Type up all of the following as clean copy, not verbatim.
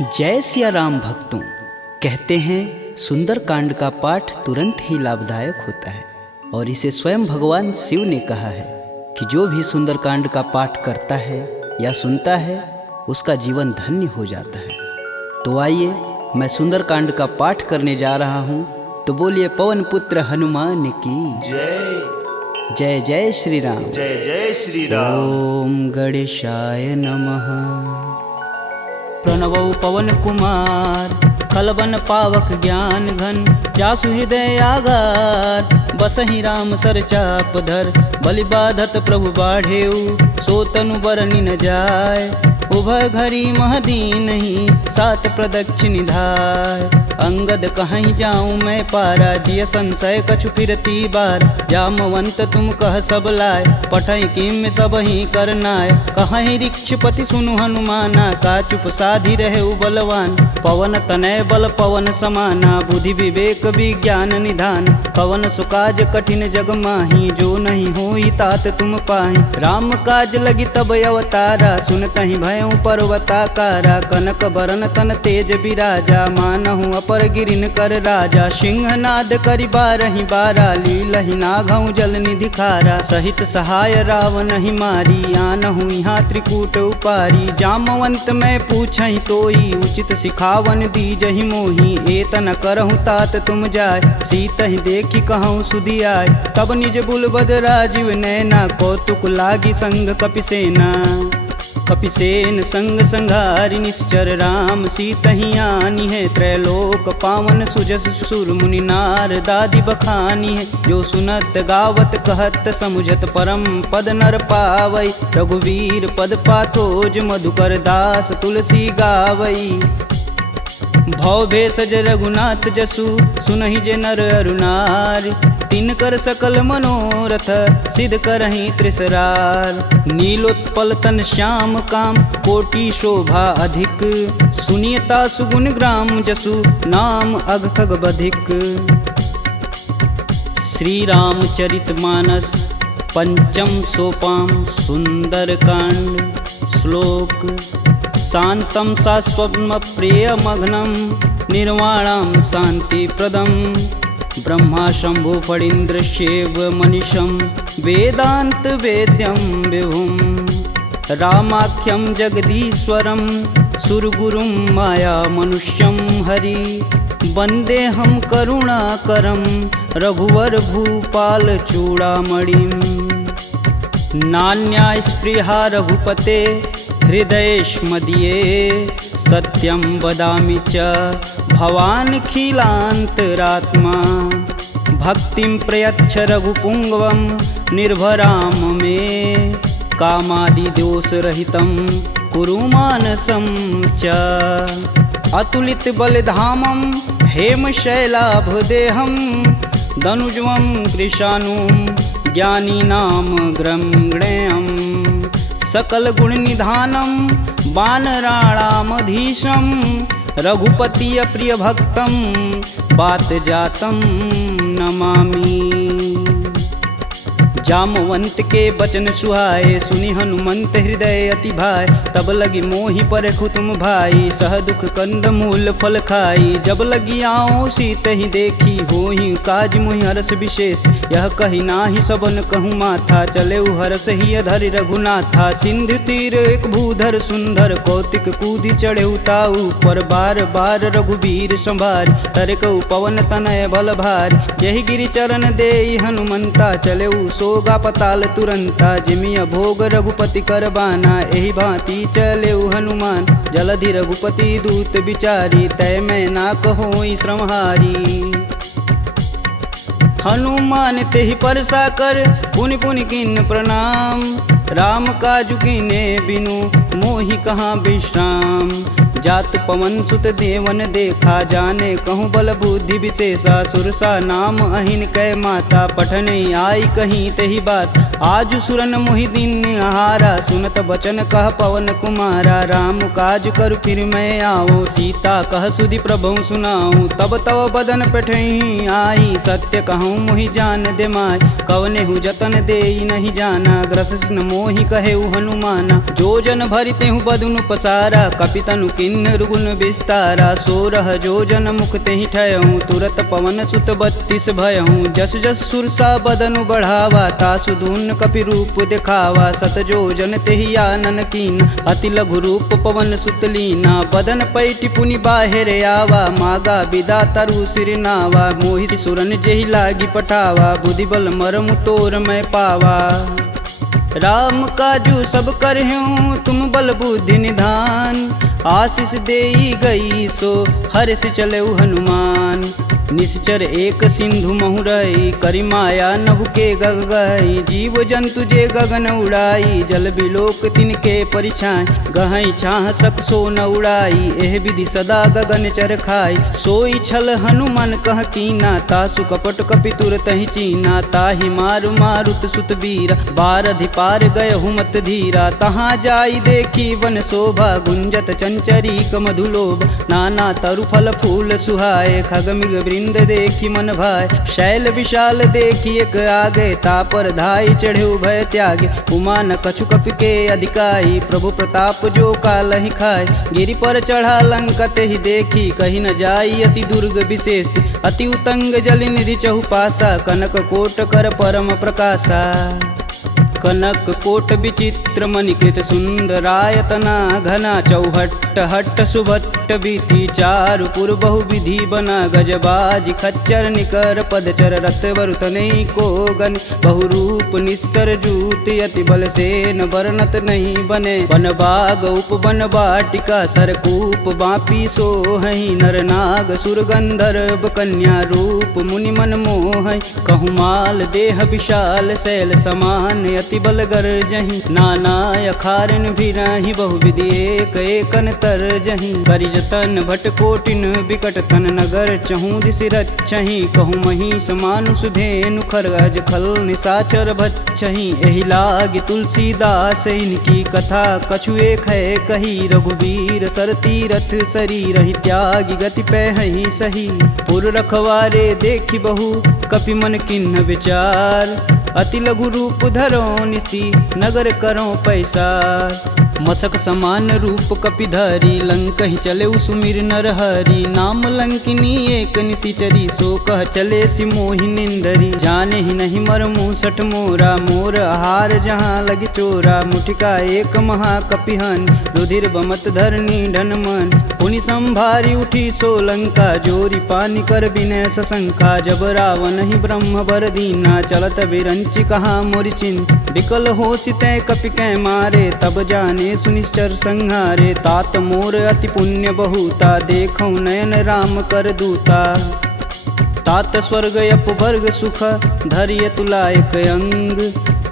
जय सिया राम भक्तों। कहते हैं सुंदरकांड का पाठ तुरंत ही लाभदायक होता है और इसे स्वयं भगवान शिव ने कहा है कि जो भी सुंदरकांड का पाठ करता है या सुनता है उसका जीवन धन्य हो जाता है। तो आइए मैं सुंदरकांड का पाठ करने जा रहा हूँ, तो बोलिए पवन पुत्र हनुमान की जय जय। जय श्री राम। जय जय श्री राम। ओम गणेशाय नमः। प्रणवौ पवन कुमार खलबन पावक ज्ञान घन, जासु हृदय आगार बसहि राम सर चाप धर। बलि बाधत प्रभु बाढ़ेऊ, सो तनु बरनि न जाय। उभय घरी महदीन ही, सात प्रदक्षिण धाय। अंगद कहीं जाऊं मैं पारा, जिय संशय कछु फिरती बार। जामवंत तुम कह सब लाय, पठई किम सब ही करनाय। कहीं ऋक्षपति सुनु हनुमाना, का चुप साधि रहे बलवान। पवन तनय बल पवन समाना, बुद्धि विवेक विज्ञान निधान। पवन सुकाज कठिन जग माही, जो नहीं होई तात तुम पाही। राम काज लगी तब अवतारा, सुनतहि भयउ पर्वताकारा। कनक बरन तन तेज बिराजा, मानहु अपर गिरिन कर राजा। सिंहनाद करि बारहि बारा, लीलहि नाघउ जल निधि खारा। सहित सहाय रावण ही मारी, आनहु यहाँ त्रिकूट उपारी। जामवंत मैं पूछहि तोई, उचित सिखावन दीजहि मोही। एतन करहु तात तुम जाय, सीतहि देखि कहूँ सुधियाय। तब निज बुलबद राजीव नैना, कौतुक लागी संग कपिसेना। कपिसेन संग संघारि निश्चर, राम सीतहि आनी है। त्रैलोक पावन सुजस सुर मुनि नार, दादि बखानी है। जो सुनत गावत कहत समुझत, परम पद नर पावई। रघुवीर पद पाथोज, मधुकर दास तुलसी गावई। भव भेषज रघुनाथ जसु, सुनहि जे नर अरु नारी। तिनकर सकल मनोरथ, सिद्ध करहि त्रिसरार। नीलोत्पल तन श्याम काम, कोटि शोभा अधिक। सुनियता सुगुण ग्राम जसु, नाम अघ खग बधिक। श्री रामचरित मानस पंचम सोपान सुंदरकांड। श्लोक शांतं शाश्वतं प्रियमघ्नं, निर्वाणं शांतिप्रदं। ब्रह्मा शंभु फणीन्द्रशैव मनीषं, वेदांत वेद्यं विभुं। रामाख्यं जगदीश्वरं, सुरगुरुं माया मनुष्यं हरि। वन्देऽहं करुणाकरं, रघुवर भूपाल चूड़ामणिं। नान्या स्पृहा रघुपते, हृदयेष्मदीये। सत्यं वदामि च भवानखिलान्तरात्मा। भक्तिं प्रयच्छ रघुपुङ्गवं, निर्भरां मे। कामादिदोषरहितं कुरु मानसं च। अतुलित बलधामं हेमशैलाभदेहं, दनुजं कृशानुं ज्ञानिनां ग्रम्गणेयम्। सकल गुण निधानं वानराणामधीशं, रघुपति प्रिय भक्तं बात जातं नमामि। जामवंत के बचन सुहाए, सुनि हनुमंत हृदय अति भाय। तब लगी मोहि परखु तुम भाई, सह दुख कंद मूल फल खाई। जब लगी आओ सीत ही देखी, होहि काज मुहि हरस विशेष। यह कही नाही सबन कहूँ माथा, चले हरस ही अधरि रघुनाथा। सिंधु तीर एक भूधर सुंदर, कौतिक कूदि चढ़े ताऊ पर। बार बार रघुवीर संभार, तरकऊ पवन तनय बल भार। यही गिरि चरण देई हनुमंता, चले सोगा पताल तुरंता। जिमिय भोग रघुपति कर बाना, एहि भांति चले हनुमान। जलधि रघुपति दूत विचारी, तय मैं ना कहोई श्रमहारी। हनुमान तेहि परसा कर, पुनि पुनि किन्न प्रणाम। राम काजु कीन्हे बिनु, मोहि कहाँ विश्राम। जात पवन सुत देवन देखा, जाने कहूँ बल बुद्धि विशेषा। सुरसा नाम अहिन कै माता, पठन आई कहीं तेहि बात। आज सुरन मोहि दिन आहारा, सुनत बचन कह पवन कुमारा। राम काज कर फिर मैं आओ, सीता कह सुधि प्रभु सुनाऊं। तब तव बदन पठही आई, सत्य कहूँ मोहि जान दे माय। कवने हु जतन देई नहीं जाना, ग्रसिन मोहि कहेउ हनुमाना। जो जन भरिते हूँ बदनु पसारा, कपितनु किन्नर गुण विस्तारा। 16 जो जन मुख तेहि ठयहूँ, तुरत पवन सुत 32 भयहूँ। जस जस सुरसा बदनु बढ़ावा, तासु दून कपि रूप दिखावा। 7 जो जन तेहि आनन कीन, अति लघु रूप पवन सुत लीना। बदन पैठि पुनि बाहिर आवा, मागा बिदा तरु सिर नावा। मोहि सुरन जेहि लागी पठावा, बुद्धि बल मरमु तोर मैं पावा। राम काजू सब करहूँ तुम बल बुद्धि निधान, आशीष देई गई सो हर्ष चले हनुमान। निश्चर एक सिंधु महुरई, करि माया नभ के गग गई। जीव जंतु जे गगन उड़ाई, जल बिलोक तिनके परिछाई। गहई छाह सक सो न उड़ाई, एह विधि सदा गगन चर खाई। सोई छल हनुमान कह कीना, तासु कपट कपि तुरत ही चीना। ताहि मारु मारुत सुत वीर, बारधि पार गय हुमत धीरा। तहाँ जाई देखी वन शोभा, गुंजत चंचरीक मधुलोभ। नाना तरु फल फूल सुहाए, खगमिग वृंद देखी मन भाय। शैल विशाल देखी एक आगे, तापर धाई चढ़े भय त्यागे। उमा न कछु कपि के अधिकाई, प्रभु प्रताप जो कालहि खाय। गिरि पर चढ़ा लंका तेहि देखी, कही न जाई अति दुर्ग विशेष। अति उतंग जल निधि चहुपासा, कनक कोट कर परम प्रकाशा। कनक कोट विचित्र मणिकृत सुंदरायतना घना। चौहट्ट हट्ट सुभट्ट बीती, चारु पुर बहु विधि बना। गजबाज खच्चर निकर पदचर, रत वरुतनई को गन। बहुरूप निश्चर जूति, अति बल सेन वर्णत नहीं बने। वन बाग उपवन बाटिका, सरकूप बापी सोहई। नर नाग सुर गंधर्व कन्या, रूप मुनि मन मोहई। कहु माल देह विशाल, शैल समान अति बल गरजहि। नाना अखारन भिराहि, बहुविधि एक एकन तरजहि। करि जतन भट कोटिन बिकट तन, नगर चहु दिस रचहि। कहु महिष मानुष धेनु, खरगज खल निशाचर भक्षहि। एहि लागी तुलसीदास इनकी कथा, कछु एक है कही। रघुवीर सर तीरथ शरीर, ही त्यागी गति पैहि सही। पुर रखवारे देखी बहु, कपि मन किन्ह विचार। अति लघु रूप धरो निसी, नगर करो पैसार। मसक समान रूप कपिधरी, लंक ही चले सुमिर नर हरि। नाम लंकिनी एक निशिचरी, सो कह चले सि मोहि निंदरी। जाने ही नहीं मर मूसठ मोरा, मोर आहार जहाँ लगी चोरा। मुठिका एक महा कपिहन, रुधिर बमत धरनी ढन मन। पुनि संभारी उठी सो लंका, जोरी पानी कर बिनय सशंका। जब रावण ही ब्रह्म बर दीना, चलत बिरंचि कहा मोरि चिन्ह। विकल हो सितै कपि कै मारे, तब जाने सुनिश्चर संहारे। तात मोर अति पुण्य बहुता, देखौ नयन राम कर दूता। तात स्वर्ग अपवर्ग सुख, धरिय तुलायक अंग।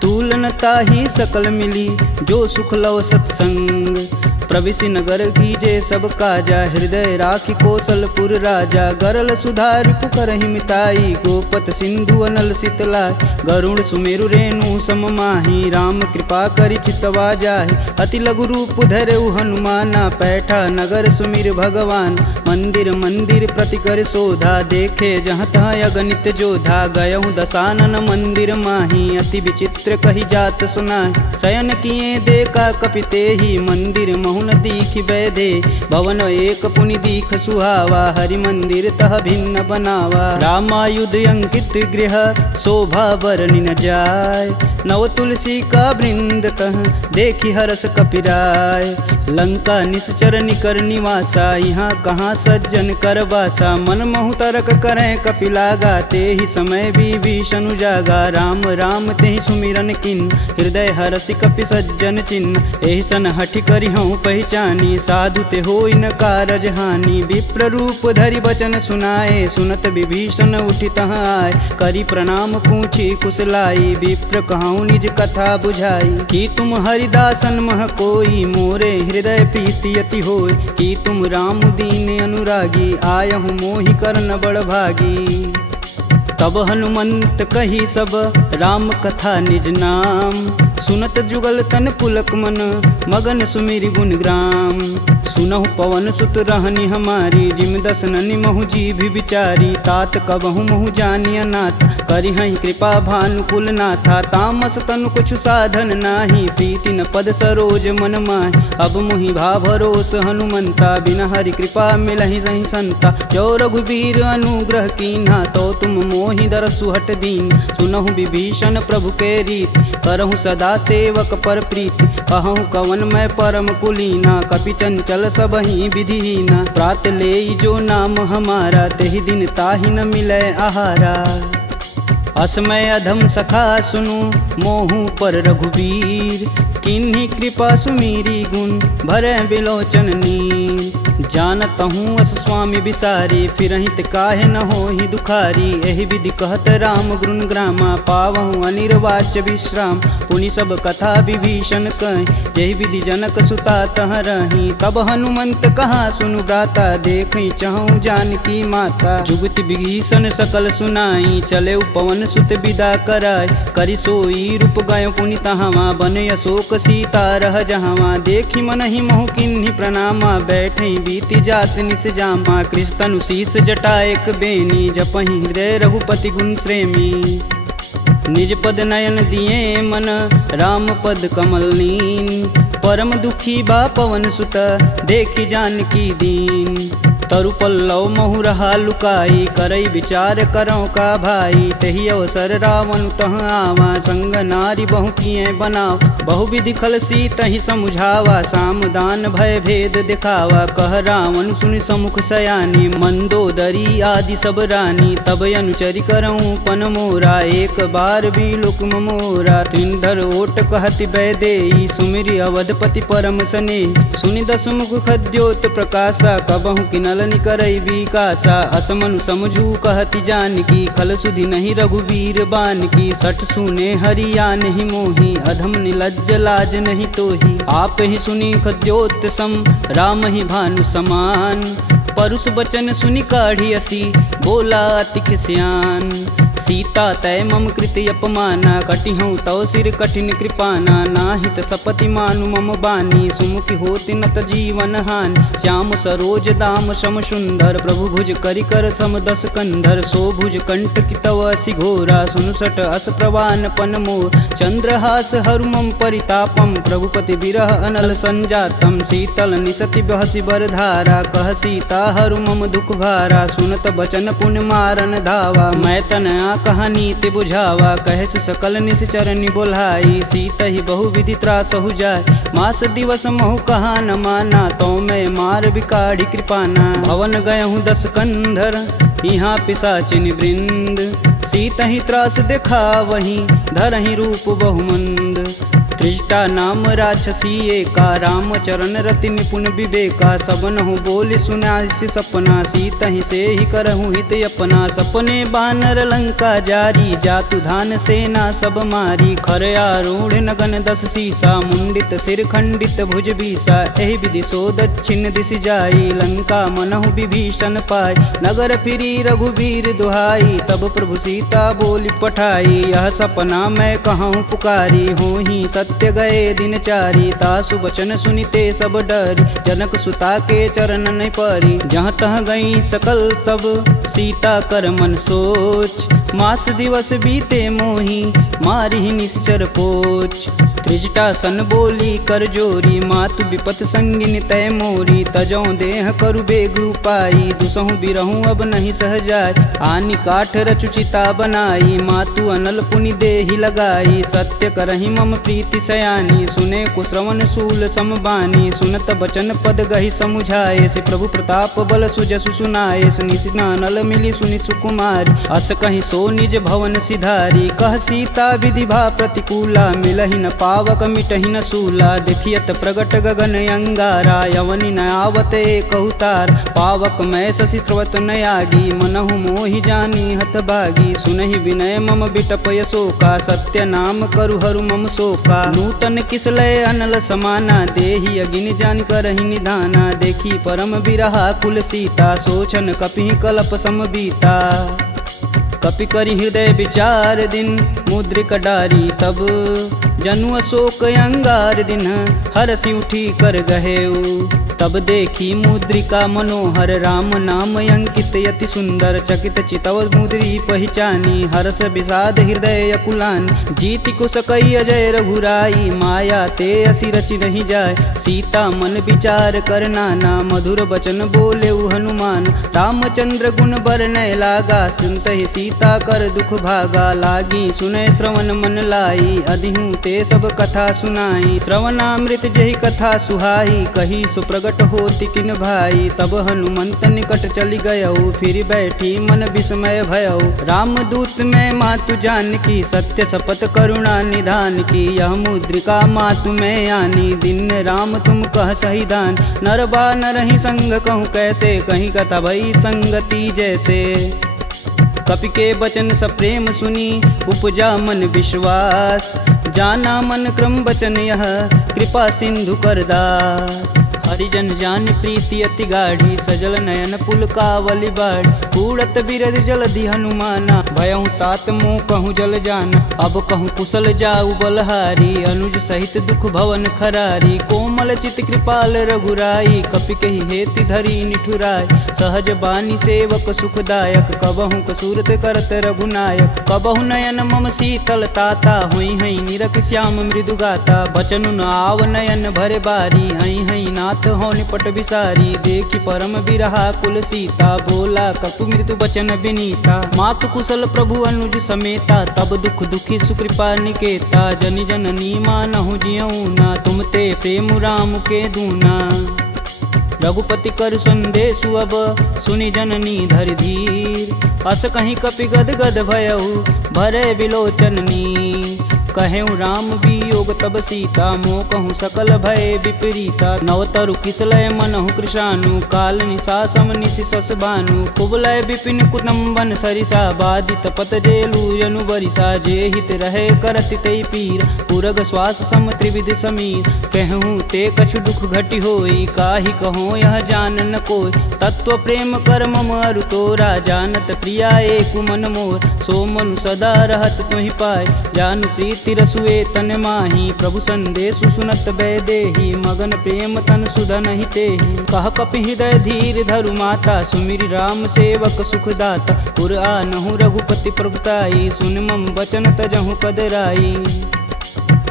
तुलन ताहि सकल मिली, जो सुख लव सत्संग। प्रविशि नगर कीजे सब काजा, हृदय राखि कौशलपुर राजा। गरल सुधार पुकरहि मिताई, गोपत सिंधु अनल शीतलाय। गरुड़ सुमेरु रेणु सम माही, राम कृपा करि चितवा जाहि। अति लघु रूप धरऊ हनुमाना, पैठा नगर सुमिर भगवान। मंदिर मंदिर प्रति कर शोधा, देखे जहाँ तहाँ अगणित जोधा। गयहु दशानन मंदिर माही, अति विचित्र कही जात सुनाय। शयन किए देखा कपि तेहि, मंदिर महुन दीख बैधे। भवन एक पुनि दीख सुहावा, हरि मंदिर तह भिन्न बनावा। रामायुध अंकित गृह, शोभा बरनि न जाय। नव तुलसी का वृंद तह, देखी हरस कपिराय। लंका निश्चर निकर निवासा, यहाँ कहाँ सज्जन कर बासा। मन महु तरक करें कपिलागा, तेहि समय विभीषण जागा। राम राम तेहि सुमिरन किन, हृदय हरसि कपि सज्जन चिन्ह। एहि सन हठि करि हूँ पहचानी, साधु ते होई न कारज हानि। विप्र रूप धरि बचन सुनाए, सुनत विभीषण उठि तहाँ आए। करि प्रणाम पूछी कुशलाई, विप्र कहूँ निज कथा बुझाई। कि तुम हरिदासन मह कोई, मोरे हृदय प्रीति अति होय। कि तुम राम दीन अनुरागी, आयहु मोहि करन बड़ भागी। तब हनुमंत कही सब राम कथा निज नाम। सुनत जुगल तन पुलक मन मगन सुमिरि गुण ग्राम। सुनहु पवन सुत रहनी हमारी जिम दसननि महु जी भी विचारी। तात कबहु महु जानिय नाथ करिहहि कृपा भानुकुल नाथा। तामस तनु कुछु साधन नाही प्रीति न पद सरोज मन माहि। अब मुहि भा भरोस हनुमंता बिन हरि कृपा मिलहि सहि संता। जो रघुबीर अनुग्रह कीन्हा तो तुम मोहि दरसु हट दीन। सुनहु विभीषण प्रभु के रीति करहु सदा सेवक पर प्रीति। कहूँ कवन मैं परम कुलीना कपि चंचल सबहि विधिहीना। प्रात लेई जो नाम हमारा तेहि दिन ताहि न मिलै आहारा। असमय अधम सखा सुनु मोहु पर रघुबीर। किन्हीं कृपा सुमीरी गुण भरै बिलोचन नीर। जानत हूँ अस स्वामी बिसारी फिरहित काहे न होहि दुखारी। एहि विधि कहत राम गुण ग्रामा पावहु अनिर्वाच्य विश्राम। पुनि सब कथा विभीषण कहि जेहि विधि जनक सुता तह रही। तब हनुमंत कहा सुनु भ्राता देखहि चहु जानकी माता। जुगति विभीषण सकल सुनाई चले पवन सुत विदा कराय। करि सोई रूप गयो पुनि तहावा बन अशोक सीता रह जहावा। देखि मनहि मोहु किन्हीं प्रणामा बैठे बीति जात निस जामा। कृष्ण शीस जटा एक बेनी जपहि हृदय रघुपति गुण श्रेमी। निज पद नयन दिए मन राम पद कमल नीन। परम दुखी बा पवन सुत देखि जानकी दीन। तरु पल्लव महु रहा लुकाई करई विचार करौ का भाई। तही अवसर रावण तह आवा संग नारी बहु किए बनाव। बहु विधि खल सी तही समुझावा साम दान भय भेद दिखावा। कह रावण सुनि समुख सयानी मंदोदरी आदि सब रानी। तब अनुचरि करऊँ पन मोरा एक बार भी लुक मोरा। त्रिंधर ओट कहति बैदेई सुमिरि अवधपति परम स्नेही। सुनि दसमुख खद्योत प्रकाशा कबहु किनल करई विकासा। असमनु समझू कहति जानकी खल सुधि नहीं रघुबीर बान की। सठ सुने हरिया नहीं मोही अधम निलज्ज लाज नहीं तोही। आप ही सुनी खद्योत सम राम ही भानु समान। परुष बचन सुनि काढ़ी असी बोला अति खिसियान। सीता तय मम कृति अपमाना कटिहूँ तव सिर कठिन कृपाना। नाहित सपति मानु मम बानी सुमुखि होति नत जीवन हानि। श्याम सरोज दाम सम सुंदर प्रभु भुज करि कर सम दस कंधर। सो भुज कंठ की तव असि घोरा सुनुसट अस प्रवान पन मोर। चंद्रहास हरु मम परितापम प्रभुपति बिरह अनल संजातम। शीतल निसति बहसि बर धारा कह सीता हरु मम दुख भारा। सुनत बचन पुन मारन धावा मैं तन कहानी ते बुझावा। कहस सकल निश्चरनि बोलाई सीत ही बहु विधि त्रास हो जाय। मास दिवस महु कहा न माना तो मैं मार बिकाढ़ी कृपाना। भवन गयहूँ दस कंधर यहाँ पिशाचिन वृंद। सीत ही त्रास देखा वहीं धरहि रूप बहुमंद। त्रिजटा नाम राक्षसी एका राम चरण रति निपुण विवेका। सबनहु बोल सुनासि सपना सीत ही से ही करहु हित अपना। सपने बानर लंका जारी जातु धान सेना सब मारी। खर आरूढ़ नगन दस सीसा मुंडित सिर खंडित भुज बीसा। एहि विधि सो दक्षिण दिश जाई लंका मनहु विभीषण पाय। नगर फिरी रघुबीर दुहाई तब प्रभु सीता बोली पठाई। यह सपना मैं कहूँ पुकारी हूँ ही सत्य गए दिन चारी। तासु बचन सुनिते सब डरी जनक सुता के चरण नहीं परी। जहाँ तह गई सकल तब सीता कर मन सोच। मास दिवस बीते मोही मारी निश्चर पोच। त्रिजटा सन बोली कर जोरी मातु विपत संगिन तय मोरी। तजौ देह करु बेग उपाई दुसहु बिरहूँ अब नहीं सह जाय। आनि काठ रचुचिता बनाई मातु अनल पुनि देहि लगाई। सत्य करहि मम प्रीति सयानी सुने कुश्रवण शूल समबानी। सुनत बचन पद गहि समुझाए से प्रभु प्रताप बल सुजसु सुनाए। निशिना नल मिली सुनि सुकुमारी अस कहीं सो निज भवन सिधारी। कह सीता विधि भा प्रतिकूला मिलहि न पावक मिटहि न सूला। देखियत प्रगट गगन अंगारा यवनि न आवत एक अवतार। पावक मैं शशि स्रवत न आगी मनहु मोहि जानी हत भागी। सुनहि विनय मम बिटपय शोका सत्य नाम करु हरु मम शोका। नूतन किसलय अनल समाना देहि अगिन जान करहि निधाना। देखी परम बिरहा कुल सीता सोचन कपिहि कलप सम बीता। कपि करि हृदय विचार दिन मुद्रिक डारी तब जनु अशोक अंगार दिन हरसि उठी कर गहेऊ। तब देखी मुद्रिका मनोहर राम नाम अंकित यति सुंदर चकित चितव मुद्री पहचानी हर्ष विषाद हृदय अकुलान जीति को सकई अजय रघुराई माया ते असि रचि नहीं जाय सीता मन विचार कर नाना मधुर बचन बोले हनुमान रामचंद्र गुण बरनय लागा सुनत ही सीता कर दुख भागा लागी सुनय श्रवण मन लाई अधिहूँ ते सब कथा सुनाई श्रवणामृत जही कथा सुहाई कही सुप्रगट होति किन भाई। तब हनुमंत निकट चली गयऊ फिर बैठी मन विस्मय भयऊ रामदूत में मातु जानकी सत्य शपथ करुणा निधान की यह मुद्रिका मातु में आनी दिन राम तुम कह सही दान नर बा नरहि संग कहूँ कैसे कहीं कथा भई संगति जैसे। कपि के बचन सप्रेम सुनी उपजा मन विश्वास जाना मन क्रम बचन यह कृपा सिंधु करदा हरिजन जान प्रीति अति गाढ़ी सजल नयन पुलकावली बाढ़ उड़त बिरद जलधि हनुमाना भयहु तात मोह कहूँ जल जान अब कहूँ कुशल जाऊ बलहारी अनुज सहित दुख भवन खरारी कोमल चित कृपाल रघुराई कपि कही हेति धरी निठुराय सहज बानी सेवक सुखदायक कबहु कसूरत करत रघुनायक कबहु नयन मम शीतल ताता हुई हई निरख श्याम मृदु गाता बचनु न आव नयन भरे बारी हई हई नाथ हो निपट विसारी देखी परम बिरहा कुल सीता बोला कपि मृदु बचन विनीता मातु कुशल प्रभु अनुज समेता तब दुख दुखी सुकृपा निकेता जनि जननी मानहु जियऊ ना तुम ते प्रेम राम के दूना। रघुपति कर संदेशु अब सुनि जननी धरि धीर अस कहीं कपि गद गद भयऊ भरे बिलोचननी कहेऊ राम वियोग तब सीता मोह कहूँ सकल भय विपरीता नवतरु किसलय मनहु कृशानु काल निशा सम निशि सस भानु कुबलय विपिन कुटुम्बन सरिसा बाधित पत जेलु जनु बरिसा जे हित रहे करति तै पीर पुरग श्वास सम त्रिविध समीर कहूँ ते कछु दुख घटि होई काहि कहो यह जान न कोय तत्व प्रेम कर मम अरु तोरा जानत प्रिया एक मन मोर सो मनु सदा रहत तुहि पाय जानु प्रीति रसुए तन माही प्रभु संदेशु सुनत बैदेही मगन प्रेम तन सुधन ही तेहि कह कपि हृदय धीर धरु माता सुमिरि राम सेवक सुखदाता पुर आनहु रघुपति प्रभुताई सुन मम बचन तजहु कदराई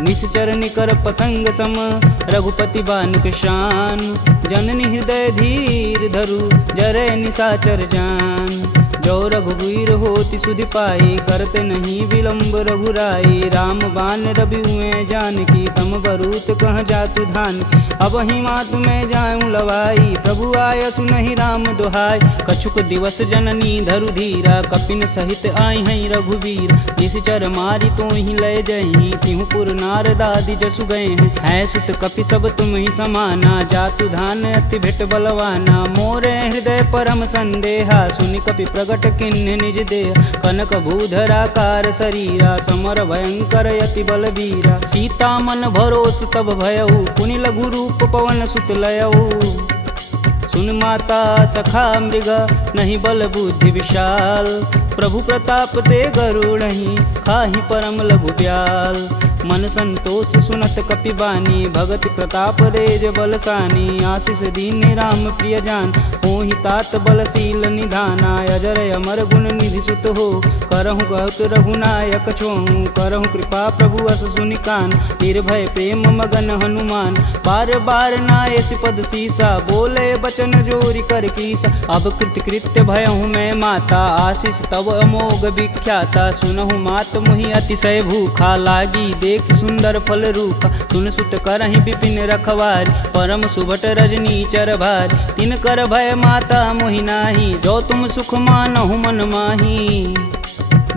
निश्चर निकर पतंग सम रघुपति बानिक शान जननी हृदय धीर धरु जरे निशाचर जान जो रघुवीर होति सुधि पाई करते नहीं विलम्ब रघुराई राम बान रवि हुए जानकी तम बरूत कह जातु धान अब ही मातु में जाऊं लवाई प्रभु आय सुनहि राम दुहाई कछुक दिवस जननी धरु धीरा कपिन सहित आई हैं रघुवीर निश्चर मारी तो ही लय जही तिहु पुर नारदादि जसु गए हैं सुत कपि सब तुम ही समाना जातु धान अति भेट बलवाना मोरे हृदय परम संदेहा सुनि कपि प्रगट किन्ह निज देह कनक भूधराकार शरीरा समर भयंकर यति बलबीरा सीता मन भरोस तब भयऊ पुनि लघु रूप पवन सुत लयऊ सुन माता सखा मृग नहीं बल बुद्धि विशाल प्रभु प्रताप ते गरुड़हि खाहि परम लघु ब्याल मन संतोष सुनत कपि बानी भगति प्रताप रेज बलसानी आशीष दीन राम प्रिय जान होहि तात बलशील निधाना अजर अमर गुण निधि सुत हो करहु कहत रघुनायक छोहु करहु कृपा प्रभु अस सुनिकान निर्भय प्रेम मगन हनुमान बार बार नायस पद सीसा बोले बचन जोरी कर कीसा अब कृत्य भयहु मैं माता आशीष तब अमोघ विख्याता सुनहु मात मुहि अतिशय भूखा लागी देख सुंदर फल रूप सुन सुत करहि विपिन रखवार परम सुभट रजनी चर भार तिन कर भय माता मोहि नाही जो तुम सुख मानहु मन माही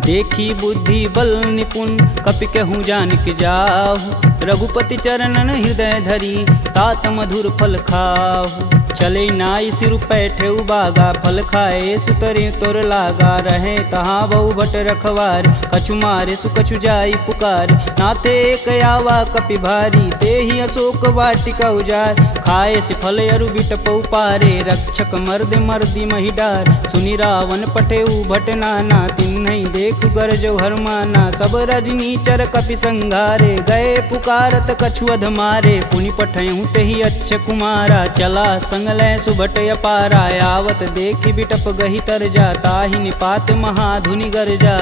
देखी बुद्धि बल निपुण कपि कहूँ जानिक जाहु रघुपति चरणन हृदय धरी तात मधुर फल खाहु चले नाई सिर पैठे बागा फल खाए सुतरे तोर लागा रहे तहाँ बहु भट रखवार कछु मारे सुकछु जाई पुकार नाथे एक आवा कपि भारी ते ही अशोक वाटिका उजार खाए सिफल अरु बिटपौ पारे, रक्षक मर्द मर्दी महिडार। सुनि रावण पटेऊ भट नाना, तिन्हई देखु गरजौ हरमाना। सब रजनीचर कपि संघारे, गए पुकारत कछु अध मारे। पुनि पठयहु तेहि अच्छ कुमारा, चला संग लै सुभट अपारा। आवत देखि बिटप गहि तरजा, ताहि निपात महाधुनि गरजा।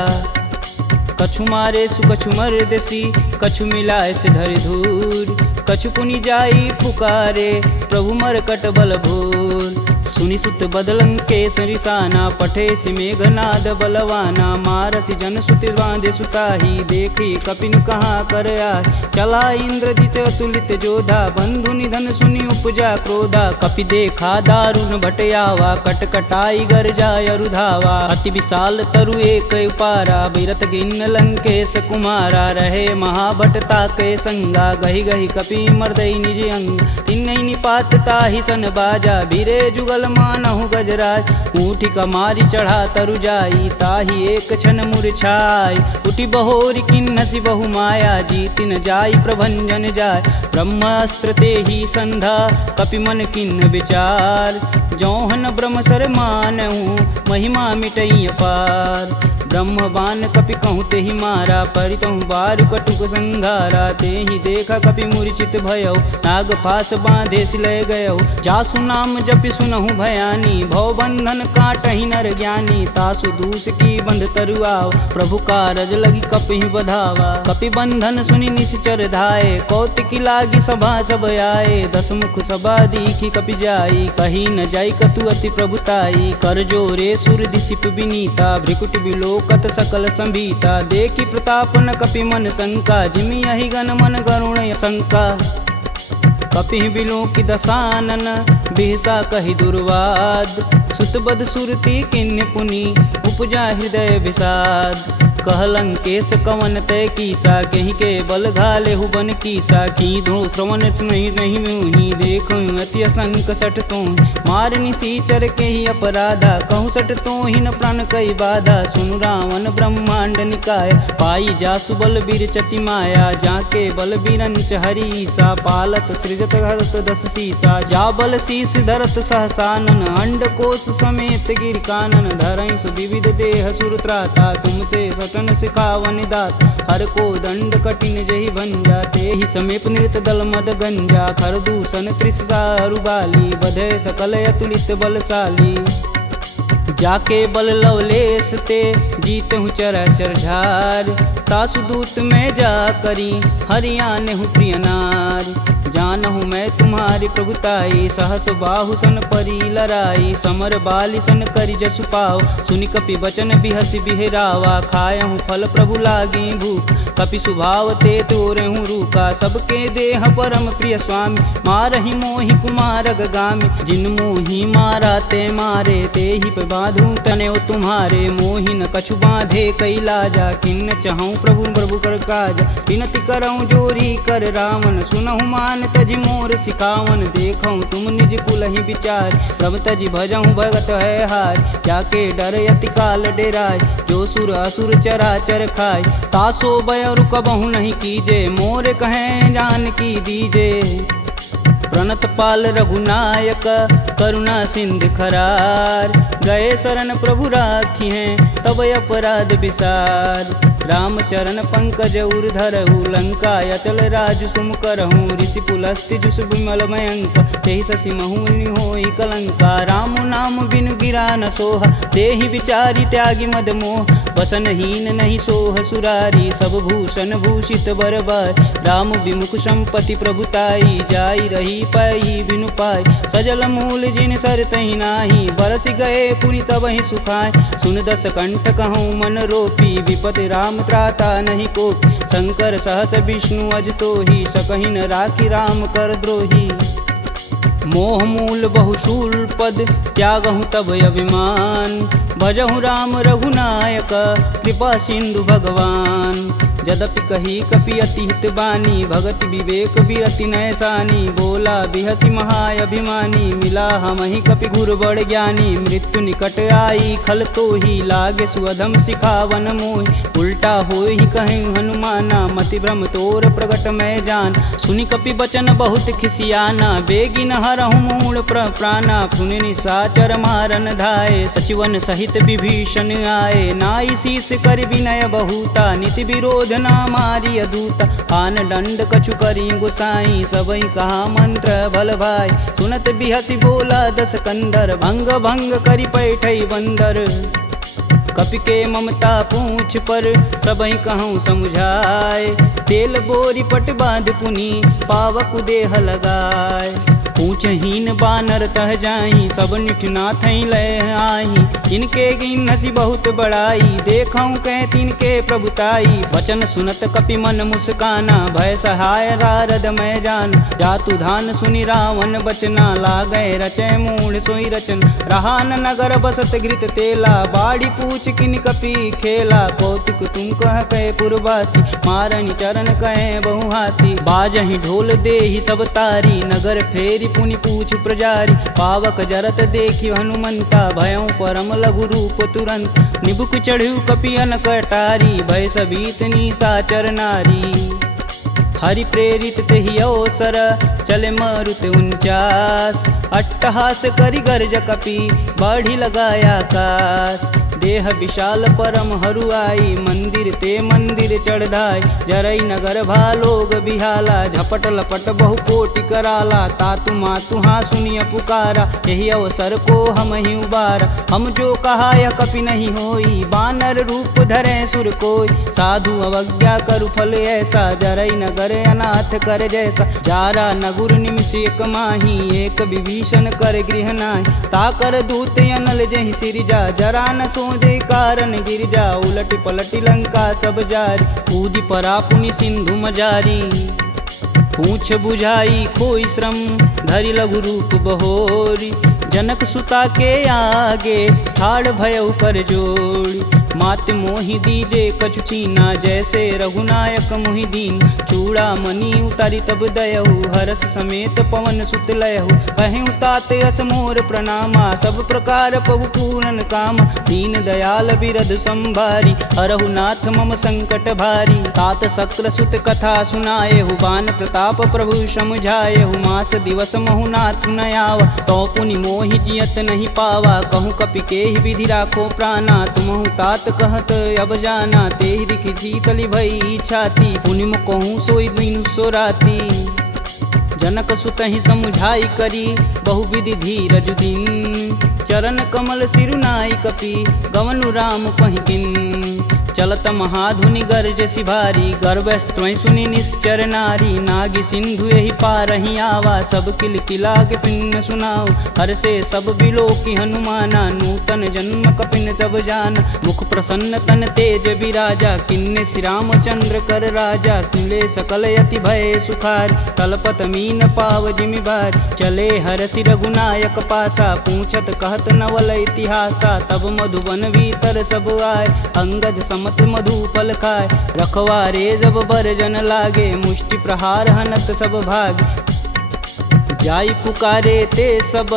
कछु मारे सु कछु मर्दसी, कछु मिलाए से धरि धूर। कछु पुनि जाई पुकारे, प्रभु मरकट बल भूर। सुनि सुत बदलंकेश रिसाना, पठे सि मेघनाद बलवाना। मारसि जन सुति बांधे सुताही, देखी कपिन कहाँ कर आए। चला इंद्रजित अतुलित जोधा, बंधु निधन सुनि उपजा क्रोधा। कपि देखा दारुण भटयावा, कटकटाई गरजा अरुधावा। अति विशाल तरु एक उपारा, बिरत गिन्न लंकेश कुमारा। रहे महाभटता के संगा, गहि गहि कपि मर्दई निज अंग। तिन्हई निपात ताहि सन बाजा, भीरे जुगल मानहु गजराज। ऊँठी कमारी चढ़ा तरु जाई, ताहि एक क्षण मूर्छाई। उठि बहोरी किन्नसी बहु माया, जीति न जाई प्रभंजन जाय। ब्रह्मास्त्र तेहि संधा, कपि मन किन्न विचार। जौहन ब्रह्म सर मानहु, महिमा मिटई अपार। ब्रह्म बान कपि कहूँ तेहि मारा, परितहु बारु कटुक संघारा। तेहि देखा कपि मूर्छित भयउ, नाग पास बांधे सिलय गयउ। जासु नाम जपि सुनहु भयानी, भव बंधन काटहि नर ज्ञानी। तासु दूस की बंध तरुआव, प्रभु कारज लगी कपि बधावा। कपि बंधन सुनि निश्चर धाये, कौतिकी लागी सभा सब आए। दस मुख सभा दीखी कपि जाई, कही न जाई कतु अति प्रभुताई। कर जोरे सुर दिसिप विनीता, भ्रिकुट बिलोकत सकल संभीता। देखी प्रताप न कपि मन शंका, जिमि यही गण मन गरुण शंका। कपि बिलों की दसानन, बिहसा कहि दुर्वाद। सुतबद सुरती किन्य पुनि, उपजा हृदय विषाद। कहलंकेश कवन तय कीसा, कहीं के बल घाले हुबन कीसा। की धो श्रवण नहीं नहीं मुहि, देखो अति असंक सठ तो। मार निसीचर के ही अपराधा, कहूँ सठ तो ही न प्राण कई बाधा। सुनु रावण ब्रह्मांड निकाय, पाई जासु बल बीर चति माया। जाके बल बीरंच हरीसा, पालत सृजत हरत दस सीसा। जा बल शीस धरत सहसानन, अंड कोश समेत गिर कानन। धरई सुविविध देह सुर त्राता, तुमसे सटन सिखावन दात। हर को दंड कठिन जहि भंजा, तेहि समीप नृत दल मद गंजा। खरदूषण त्रिसारु बाली, बधे सकल अतुलित बलशाली। जाके बल लवलेश ते, जीतहु चराचर झार। तासु दूत में जा करी, हरियाने हूँ प्रिय नार। जानहु मैं तुम्हारी प्रभुताई, सहस बाहु सन परी लराई। समर बाली सन करि जसु पाव, सुनि कपि बचन बिहसि बिहरावा। खायहु फल प्रभु लागी भूख, कपि सुभाव ते तोरहु रूखा। सबके देह परम प्रिय स्वामी, मारहि मोहि कुमार गामी। जिन मोहि मारा ते मारे, तेहि पे बांधु तने तुम्हारे। मोहि न कछु बांधे कैलाजा, किन्न चहु प्रभु प्रभु कर काज। विनति करऊँ जोरी कर रावण, सुनहु मान तजि मोर सिखावन। देखऊँ तुम निज कुलहि विचार, प्रभ तजि भजहु भगत है हार। जाके डर यति काल डेराय, जो सुर असुर चराचर खाय। तासो भय रुकबहु नहीं कीजे, मोर कहें जान की दीजे। प्रणत पाल रघुनायक, करुणा सिंध खरार। गए शरण प्रभु राखी हैं, तब अपराध विसार। रामचरण पंकज उर धरहु, लंका अचल राजु सुम करहूँ। ऋषि पुलस्ति जुस विमल मयंक, तेहि शशि महुनि होई कलंका। राम नाम बिनु गिरा न सोहा, देहि विचारी त्यागी मद मोह। वसनहीन नहीं सोह सुरारी, सब भूषण भूषित बरबार। राम विमुख संपत्ति प्रभुताई, जाई रही पाई बिनु पाई। सजल मूल जिन सर तहि नाही, बरस गए पुनि तबहि सुखाय। सुन दस कंठ कहूँ मन रोपी, विपति राम त्राता नहीं कोपी। शंकर सहस विष्णु अज तोहि, सकहि न राखी राम कर द्रोही। मोह मूल बहुशूल पद, त्यागहु तब अभिमान। भजहु राम रघुनायक, कृपा सिंधु भगवान। यद्यपि कही कपि अति हित बानी, भगति विवेक बिरति नैसानी। बोला बिहसी महाअभिमानी, मिला हमहि कपि गुर बड़ ज्ञानी। मृत्यु निकट आई खल तो ही, लागे सुअधम सिखावन मोहि। उल्टा होई कहीं हनुमाना, मति भ्रम तोर प्रगट मैं जान। सुनि कपि बचन बहुत खिसियाना, बेगिन हरहु मूल प्राणा। सुनि निशाचर मारन धाये, सचिवन सहित विभीषण आए। नाई शीस कर विनय बहुता, नीति विरोध ना मारी अदूता। आन दंड कछु करी गुसाई, सबई कहा मंत्र भल भाई। सुनत बिहसी बोला दस कंदर, भंग भंग करि पैठई बंदर। कपि के ममता पूछ पर, सबई कहूँ समझाए। तेल बोरी पट बांध पुनी, पावक देह लगाए। पूछहीन बानर तह जाही, सब निठना थई लय आही। इनके गिन हसी बहुत बड़ाई, देखऊँ कह तिनके प्रभुताई। वचन सुनत कपि मन मुस्काना, भय सहाय रारद मैं जान। जातु धान सुनि रावण बचना, लागय रचय मूढ़ सोई रचन। रहान नगर बसत घृत तेला, बाड़ी पूछ किन कपि खेला। कौतुक तुम कह कहे पुरवासी, मारणी चरण कहे बहुहासी। बाजहि ढोल देहि सब तारी, नगर फेरी पुनि पूछ प्रजारी। पावक जरत देखि हनुमंता, भयउ परम लघु रूप तुरंत। निबुक चढ़ू कपियन कटारी, भय सबीत निशाचर नारी। हरि प्रेरित तेहि अवसर, चले मारुत 49। अट्टहास करि गर्ज कपि, बाढ़ी लगाया आकाश। देह विशाल परम हरुआई, मंदिर ते मंदिर चढ़ाई। जरई नगर भालोग बिहाला, झपट लपट बहु कोटि कराला। तातु मातु हाँ सुनिय पुकारा, यही अवसर को हम ही उबारा। हम जो कहा यह कपि नहीं होई, बानर रूप धरे सुर कोई। साधु अवज्ञा करु फल ऐसा, जरई नगर अनाथ कर जैसा। जारा नगुर निमिष एक माही, एक विभीषण कर गृह नाहि। ताकर दूत अनल जहि सिरजा, जरा न सोजे कारण गिरजा। उलटि पलटि लंका सब जारी, कूदि परा पुनि सिंधु मजारी। पूछ बुझाई खोई श्रम, धरि लघु रूप बहोरी। जनक सुता के आगे, ठाड़ भयउ कर जोड़ी। मात मोहि दीजे कछु चीना, जैसे रघुनायक मोहि दीन। चूड़ा मणि उतारी तब दयहु, हरस समेत पवन सुत लयहु। कहें तात यस मोर प्रणामा, सब प्रकार प्रभु पूरन काम। दीन दयाल बिरध संभारी, हरहु नाथ मम संकट भारी। तात शक्र सुत कथा सुनाएहु, बान प्रताप प्रभु समझाएहु। मास दिवस महु नाथ न आवा, तो पुनि मोहि जियत नहीं पावा। कहूँ कपि के ही विधि राखो प्राणा, तुमहु तात कहत अब जाना। तेहि दिखि शीतली भई छाती, पुनि कहूँ सोई दिन सो राती। जनक सुतहि समुझाई करी, बहुविधि धीरज दिन। चरण कमल सिरुनाई कपि, गवनु राम पहिकिन। चलत महाधुनि गर्ज सिभारी, गर्भस्त्वं सुनि निश्चर नारी। नागी सिंधु यही पारहि आवा, सब किल किलाग पिन्न सुनाओ। हर से सब बिलोकि हनुमाना, नूतन जन्म कपिन सब जान। मुख प्रसन्न तन तेज विराजा, किन्ने श्री रामचंद्र कर राजा। सिले सकल यति भय सुखार, तलपत मीन पाव जिमि भार। चले हरसि रघुनायक पासा, पूछत कहत नवल इतिहासा। तब मधुबन भीतर सब आए, अंगद मत मधुपल खाए। रखवारे जब बरजन लागे, मुष्टि प्रहार हनत सब भाग। जाई पुकारे ते सब,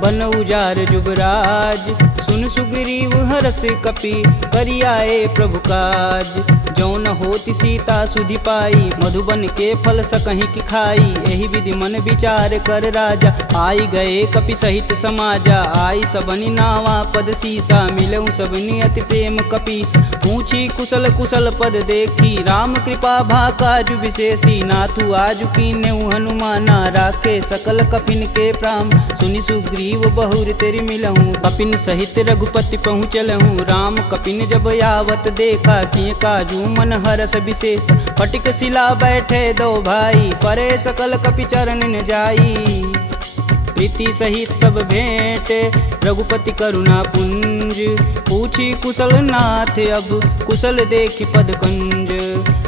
बन उजार जुबराज। सुन सुग्रीव हरस कपि, करियाए प्रभु काज। जौन होति सीता सुधि पाई, मधुबन के फल सकहि की खाई। एहि विधि मन विचार कर राजा, आई गए कपि सहित समाजा। आई सबनि नावा पद सीसा, मिलऊँ सबनि अति प्रेम कपीस। पूछी कुशल कुशल पद देखी, राम कृपा भाकाजु विशेषी। नाथु आजु कीन्हु हनुमाना, राखे सकल कपिन के प्राम। सुनि सुग्रीव बहुर तेरि मिलहूँ, कपिन सहित रघुपति पहुँचलहूँ। राम कपिन जब यावत देखा, किए काजू मन हरस विशेष। फटिक शिला बैठे दो भाई, परे सकल कपि चरण न जाई। प्रीति सहित सब भेंट, रघुपति करुणा पुंज। पूछी कुशल नाथ अब, कुशल देखि पद कंज।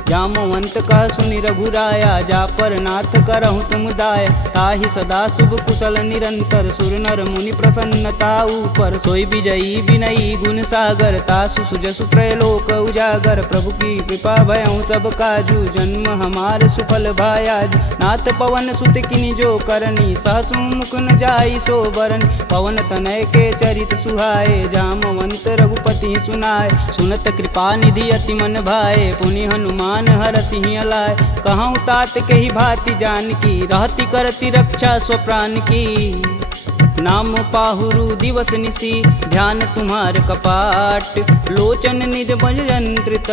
जामवंत कह सुनि रघुराया, जा पर नाथ करहु तुम दाया। ताहि सदा शुभ कुशल निरंतर, सुर नर मुनि प्रसन्नता ऊपर। सोई विजयी विनयी गुण सागर, तासु सुजसु त्रैलोक उजागर। प्रभु की कृपा भयउ सब काजू, जन्म हमार सुफल भायाज। नाथ पवन सुत किनि जो करनी, सहसु मुख न जाई सो बरन। पवन तनय के चरित सुहाए, जामवंत रघुपति सुनाए। सुनत कृपा निधि अति मन भाए, पुनि हनुमान हर सिंह लाए। कहूँ तात के ही भांति जानकी, रहती करती रक्षा स्वप्राण की। नाम पाहुरु दिवस निसी, ध्यान तुम्हार कपाट। लोचन निज बज यंत्रित,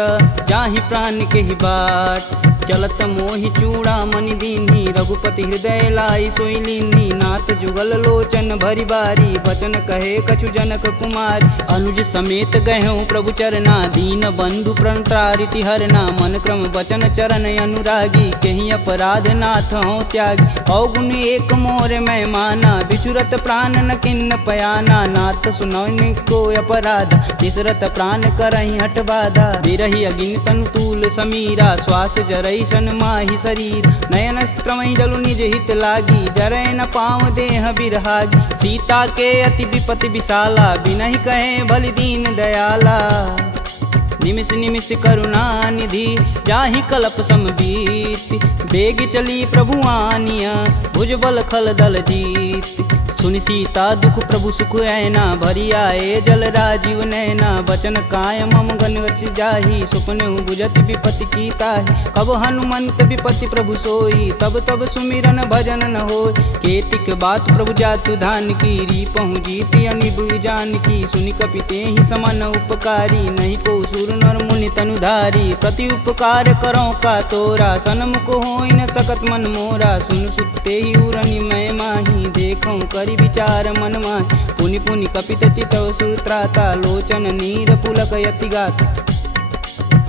जाहि प्राण के ही बाट। चलत मोहि चूड़ामणि दीन्ही, रघुपति हृदय लाई सोई लीन्ही। नाथ जुगल लोचन भरी बारी, बचन कहे कछु जनक कुमार। अनुज समेत गहूँ प्रभु चरना, दीन बंधु प्रणतारिति हरना। मन क्रम बचन चरण अनुरागी, कहीं अपराध नाथ हो त्यागी। अवगुण एक मोर मैं माना, बिचुरत प्राण न किन्न पयाना। नाथ सुनौनि को अपराध, तिसरत प्राण करहि हठ बाधा। बिरहि अगिन तनु तूल समीरा, श्वास जरई सन माहि शरीर। नयन स्त्रमहि जलु निज हित लागी, जरै न पाँव देह बिरहागी। सीता के अति विपति विशाला, बिनहि कहे बलि दीन दयाला। निमिष निमिष करुणा निधि, जाहि कल्प समबीत। बेग चली प्रभु आनिया, भुजबल खल दल जीत। सुनि सीता दुख प्रभु सुख ऐना, भरी आए जल राजीव नैना। बचन काय मम गन गच जाहि, सुपने बुझत विपति की ताहि। कब हनुमंत विपति प्रभु सोई, तब तब सुमिरन भजन न होय। केतिक बात प्रभु जातु धान की, रीपहु जीति अनिब जानकी। सुनि कपि तेहि समान उपकारी, नहीं को सुर नर मुनि तनुधारी। प्रति उपकार करो का तोरा, सन्मुख होई न सकत मन मोरा। सुन सुते ही उरनि मैं माही, देखूं करि विचार मन माहि। पुनि पुनि कपित चितव सुत्राता, लोचन नीर पुलक यति गात।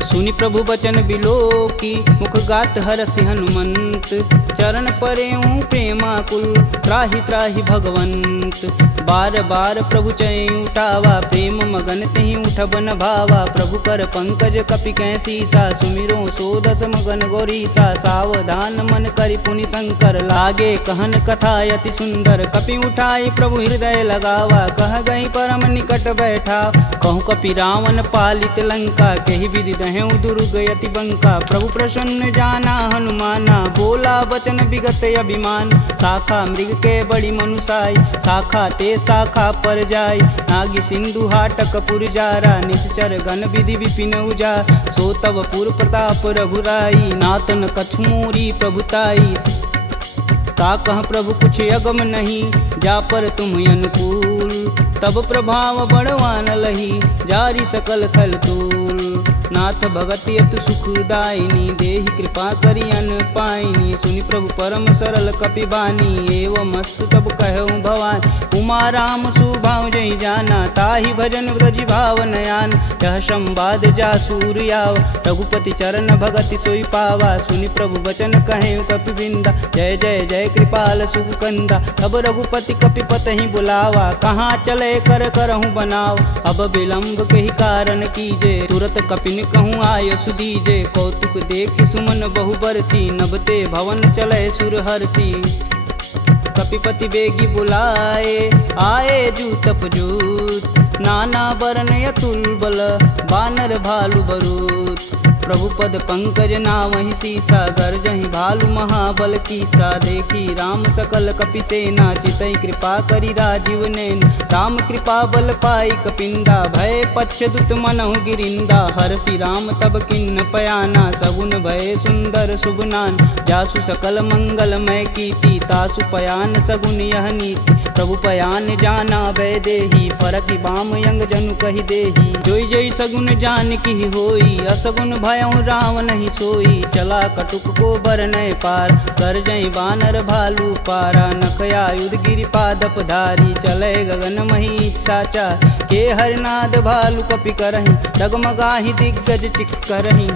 सुनि प्रभु बचन बिलोकी, मुख गात हरसि हनुमंत। चरण परेऊँ प्रेमाकुल, त्राहि त्राहि भगवंत। बार बार प्रभु चै उठावा, प्रेम मगन तेहि उठब न भावा। प्रभु कर पंकज कपि कै सीसा, सुमिरो सो दस मगन गौरीसा। सावधान मन करि पुनि शंकर, लागे कहन कथा अति सुंदर। कपि उठाई प्रभु हृदय लगावा, कह गई परम निकट बैठा। कहूँ कपि रावण पालित लंका, केहि विधि दहें दुर्ग यति बंका। प्रभु प्रसन्न जाना हनुमाना, बोला बचन विगत अभिमान। शाखा मृग के बड़ी मनुसाई, शाखा ते शाखा पर जाई। नागी सिंधु हाटक पुर जारा, निश्चर गण विधि विपिन उजार। सो तब पुर प्रताप रघुराई, नातन कछु मोरी प्रभुताई। का कह प्रभु कुछ अगम नहीं, जा पर तुम अनुकूल। तब प्रभाव बड़वान लही, जारी सकल खल तूल। नाथ भगति अतु सुखदायिनी, देहि कृपा करि अन पाइनी। सुनि प्रभु परम सरल कपि बानी, एवं मस्तु तब कहूँ भवानी। उमा राम सुभाव जहि जाना, ताहि भजन ब्रज भाव नयान। यह संवाद जासूर आवा, रघुपति चरण भगति सोई पावा। सुनि प्रभु बचन कहें कपि बिंदा, जय जय जय कृपाल सुख कंदा। तब रघुपति कपि पतहि बुलावा, कहाँ चले कर करहूँ बनाव। अब विलंब के ही कारण कीजे, तुरत कपिन कहूँ आय सुदीजे। कौतुक देखि सुमन बहु बरसी, नभते भवन चले सुर हरसी। कपिपति बेगी बुलाए, आए जूतप जूत। नाना बरन अतुल बल, बानर भालु बरूत। प्रभु पद पंकज नावहि सीसा, गर्जहि भालु महाबल कीसा। देखी राम सकल कपि सेना, चितई कृपा करि राजीव नैन। राम कृपा बल पाई कपिंदा, भय पच्छ दुत मनहु गिरिंदा। हरसि राम तब किन्न पयाना, सगुन भय सुंदर शुभ नान। जासु सकल मंगलमय कीर्ति, तासु पयान सगुन यह नीति। प्रभु पयान जाना भय देही, फरकि बाम यंग जनु कहि देही। जोई जोई सगुन जान की होई, असगुन भयउ रावण ही सोई। चला कटुक को बरनय पार, कर जय बानर भालू पारा। नखया युध गिरि पादप धारी, चले गगन मही साचा। के हरनाद भालू कपि करहि, डगमगाहि दिग्गज चिक्करहि।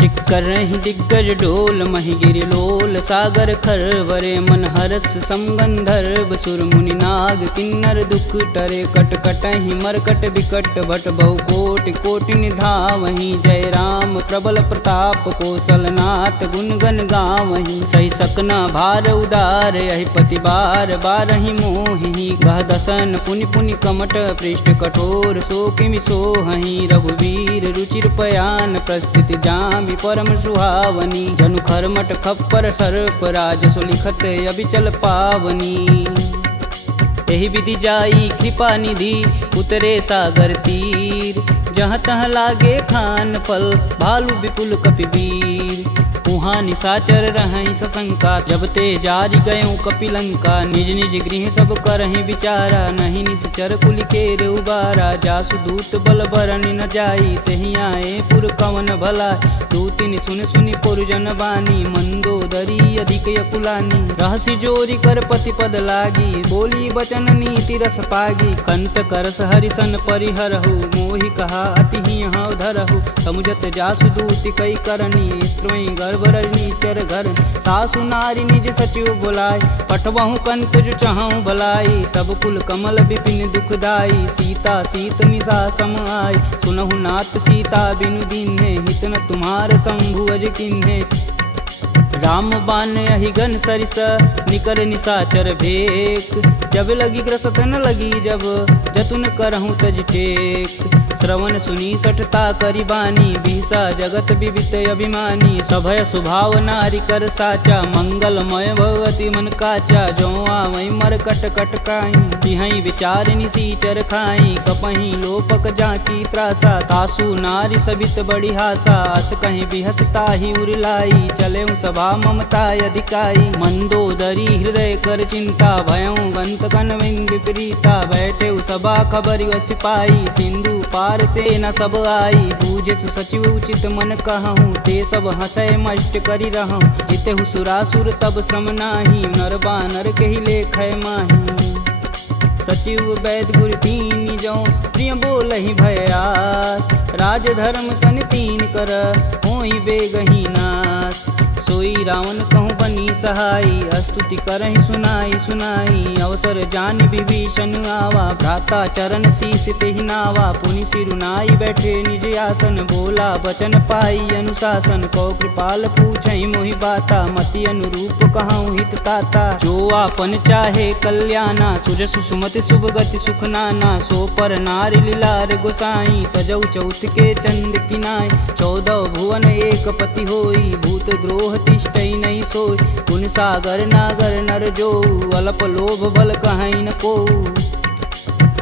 चिक्करहि दिग्गज डोल, महि गिरि लोल सागर खरवरे। मन हरस समगंधर्व सुर मुनि नाग किन्नर दुख टरे कट कटहि मरकट विकट भट बहु कोटि कोटि निधावहि जय राम प्रबल प्रताप कौशलनाथ गुण गण गावहि सही सकना भार उदार यही पति बार बारहि मोहि गह दसन पुनि पुनि कमट पृष्ठ कठोर सो किमि सोहहि रघुवीर रुचिर पयान प्रस्थिति जामि परम सुहावनी जनु खरमट खप्पर सर्प राज सुलिखत अबिचल पावनी यही विधि जाई कृपा निधि उतरे सागर तीर जहाँ तहाँ लागे खान पल भालू विपुल कपिवीर उहाँ निशाचर रहहि सशंका जब ते जारि गयों कपिलंका निज निज गृह सब करहि विचारा नहीं निश्चर कुल केर उबारा जासु दूत बल बरनि न जाई तेहि आए पुर कवन भला दूतिन सुन सुनि पुरजन बानी मंदोदरी अधिक यकुलानी रहसि जोरी कर पति पद लागी बोली बचन नीति रस पागी कंत करस हरिसन परिहरहु मोहि कहा अति हौ धरहु समुझत जासु दूति कई करनी स्त्रोई गर्भ रजनी चर घर तासु नारी निज सचिव बुलाय पठवहु कंत जो चहु भलाई तब कुल कमल विपिन दुखदाई सीता सीत निशा सम आय सुनहु नाथ सीता बिनु दीन्हे हित न तुम्हार शंभु अज किन्हे राम बान अहिगन सरिस निकर निशाचर भेक जब लगी ग्रसत न लगी जब जतुन करहूँ तज टेक श्रवण सुनी सठता करी बानी बीसा जगत विवित अभिमानी सभय स्वभाव नारी कर साचा मंगलमय भगवती मन काचा जो आवै मर कट कट काई तिहै विचार निसीचर खाई कपहि लोपक जाकी त्रासा तासु नारी सबित बड़ी हासा अस कहीं बिहसता ही उरलाई चले सभा ममता अधिकाई मंदोदरी हृदय कर चिंता भयं गंत कन विपरीता बैठे सभा खबर सिपाही सिंधु पार से न सब आई बूझे सुसचिव उचित मन कहूँ ते सब हंसय मष्ट करी रहूँ जिते सुरासुर तब श्रम नाही नर बानर के ही लेख माही सचिव वैद गुरु तीन जो प्रिय बोल ही भयास राज धर्म तन तीन कर होई बेगही नास सोई रावण कहूँ बनी सहाई स्तुति करहि सुनाई सुनाई अवसर जान विभीषण आवा भ्राता चरण शीस तेहि नावा पुनि सिरुनाई बैठे निज आसन बोला बचन पाई अनुशासन कौ कृपाल पूछहि मोहि बाता मति अनुरूप कहूँ हित ताता जो आपन चाहे कल्याणा सुजस सुमति शुभ गति सुख नाना सो पर नारी लीलार गोसाई तजौ चौथ के चंद किनाय 14 भुवन एक पति होई भूत द्रोह तिष्ठई नहीं सोई गुण सागर नागर नर जो अल्प लोभ बल कहीं न को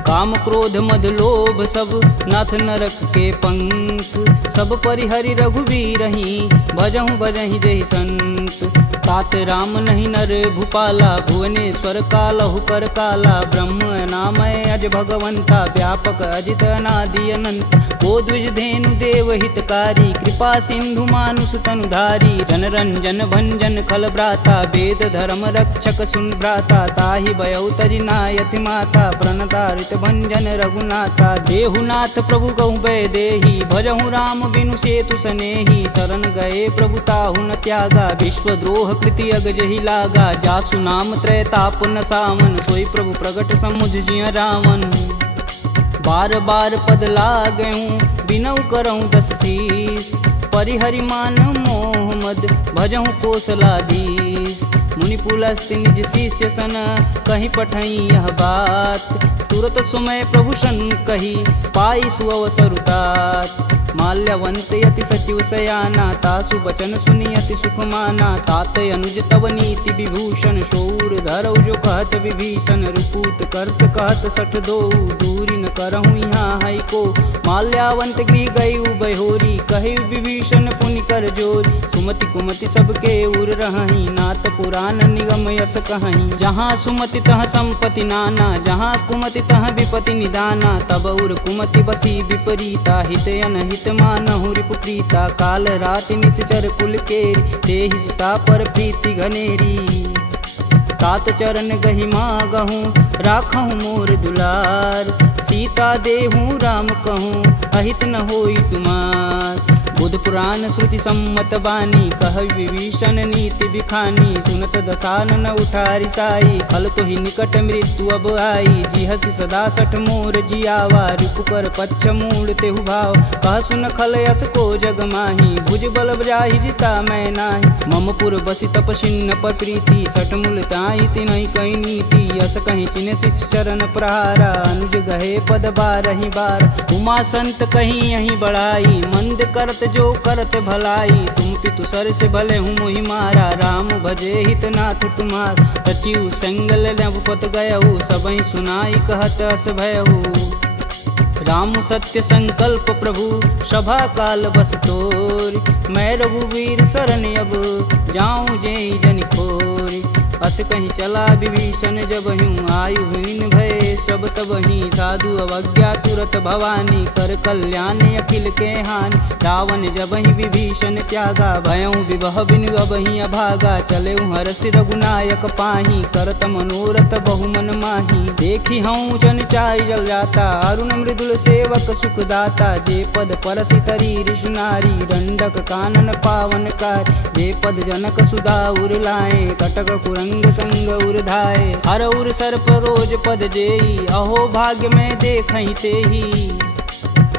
काम क्रोध मद लोभ सब नाथ नरक के पंख सब परिहरि रघुवीर ही भजहु भजहि जहि संत तात राम नहीं नर भूपाला भुवनेश्वर कालहु कर काला ब्रह्म नामय अज भगवंता व्यापक अजित अनादि अनंत को द्विज धेनु देव हितकारी कृपा सिंधु मानुष तनुधारी जन रंजन भंजन खल भ्राता वेद धर्म रक्षक सुन भ्राता ताहि भयउ तजि नायति माता प्रणतारित भंजन रघुनाथा देहुनाथ प्रभु कहु भय देहि भजहु राम बिनु सेतु सनेहि शरण गए प्रभु ताहु न त्यागा विश्वद्रोह कृति अग जहि लागा जासु नाम त्रैताप न सावन सोई प्रभु प्रगट समुझ जिय रावण बार बार पद लागऊं बिनऊ करऊं 10 शीस परिहरि मान मोह मद भजहु कोसलाधीश मुनि पुलस्त्य निज शिष्य सन कहीं पठई यह बात तुरत सुमय प्रभु सन कही पाई सुअवसरुतात माल्यवंत यति सचिव सयाना तासु बचन सुनि अति सुख माना तात अनुज तव नीति विभूषण शौर धरऊ जो कहत विभीषण रुपूत करस कहत सठ दो दूरी न करहु यहाँ है को माल्यावंत गृह गई बहोरी कही विभीषण पुनि कर जोरी सुमति कुमति सबके उर रही नाथ पुराण निगम यस कहीं जहाँ सुमति तह संपत्ति नाना जहाँ कुमति तह विपति निदाना तब उर कुमति बसी विपरीता हित अनहित मानहु रिपुप्रीता काल राति निश्चर कुल केरी तेहि सुता पर प्रीति घनेरी तात चरण गहि मागहूँ राखहूँ मोर दुलार सीता देहूँ राम कहूँ अहित न होई तुमार बुध पुराण श्रुति सम्मत बानी कह विभीषण नीति बिखानी सुनत दसानन उठारी साई खल तो ही निकट मृत्यु अब आई जी हसी सदा सठ मोर जियावा रिपु कर पच्छ मूड तेहु भाव कह सुन खल यस को जग माही भुज बल जाहि जिता मैं नाही मम पुर बसि तपसिन्न पर प्रीति सठ मूल ताई तिनहि कही नीति यस कहीं चिन्ह शिष चरण प्रहारा अनुज गहे पद बारहि बार उमा संत कहीं यही बढ़ाई मंद करत जो करत भलाई तुम पितु सर से भले हूँ मोहि मारा राम भजे हित नाथ तुम्हार सचिव संगल नवपत गयहु सबहि सुनाई कहत अस भयहु राम सत्य संकल्प प्रभु सभा काल बस तोरी मैं रघुवीर शरण अब जाऊं जेई जन खोरी अस कहीं चला विभीषण जब हूँ आयुहीन भय सब तब ही साधु अवज्ञा तुरत भवानी कर कल्याण अखिल के हानि रावण जब ही विभीषण त्यागा भयऊ विवह बिनु अब ही अभागा चले हरस रघुनायक पाही करत मनोरथ बहुमन माही देखी हूँ जन चारि जल जाता अरुण मृदुल सेवक सुखदाता जे पद परसि तरी ऋषि नारी दंडक कानन पावन कार जे पद जनक सुधा उर लाए कटक कुरंग संग उर्धाए हर उर सर्प रोज पद जेई अहो भाग्य में देखहि तेही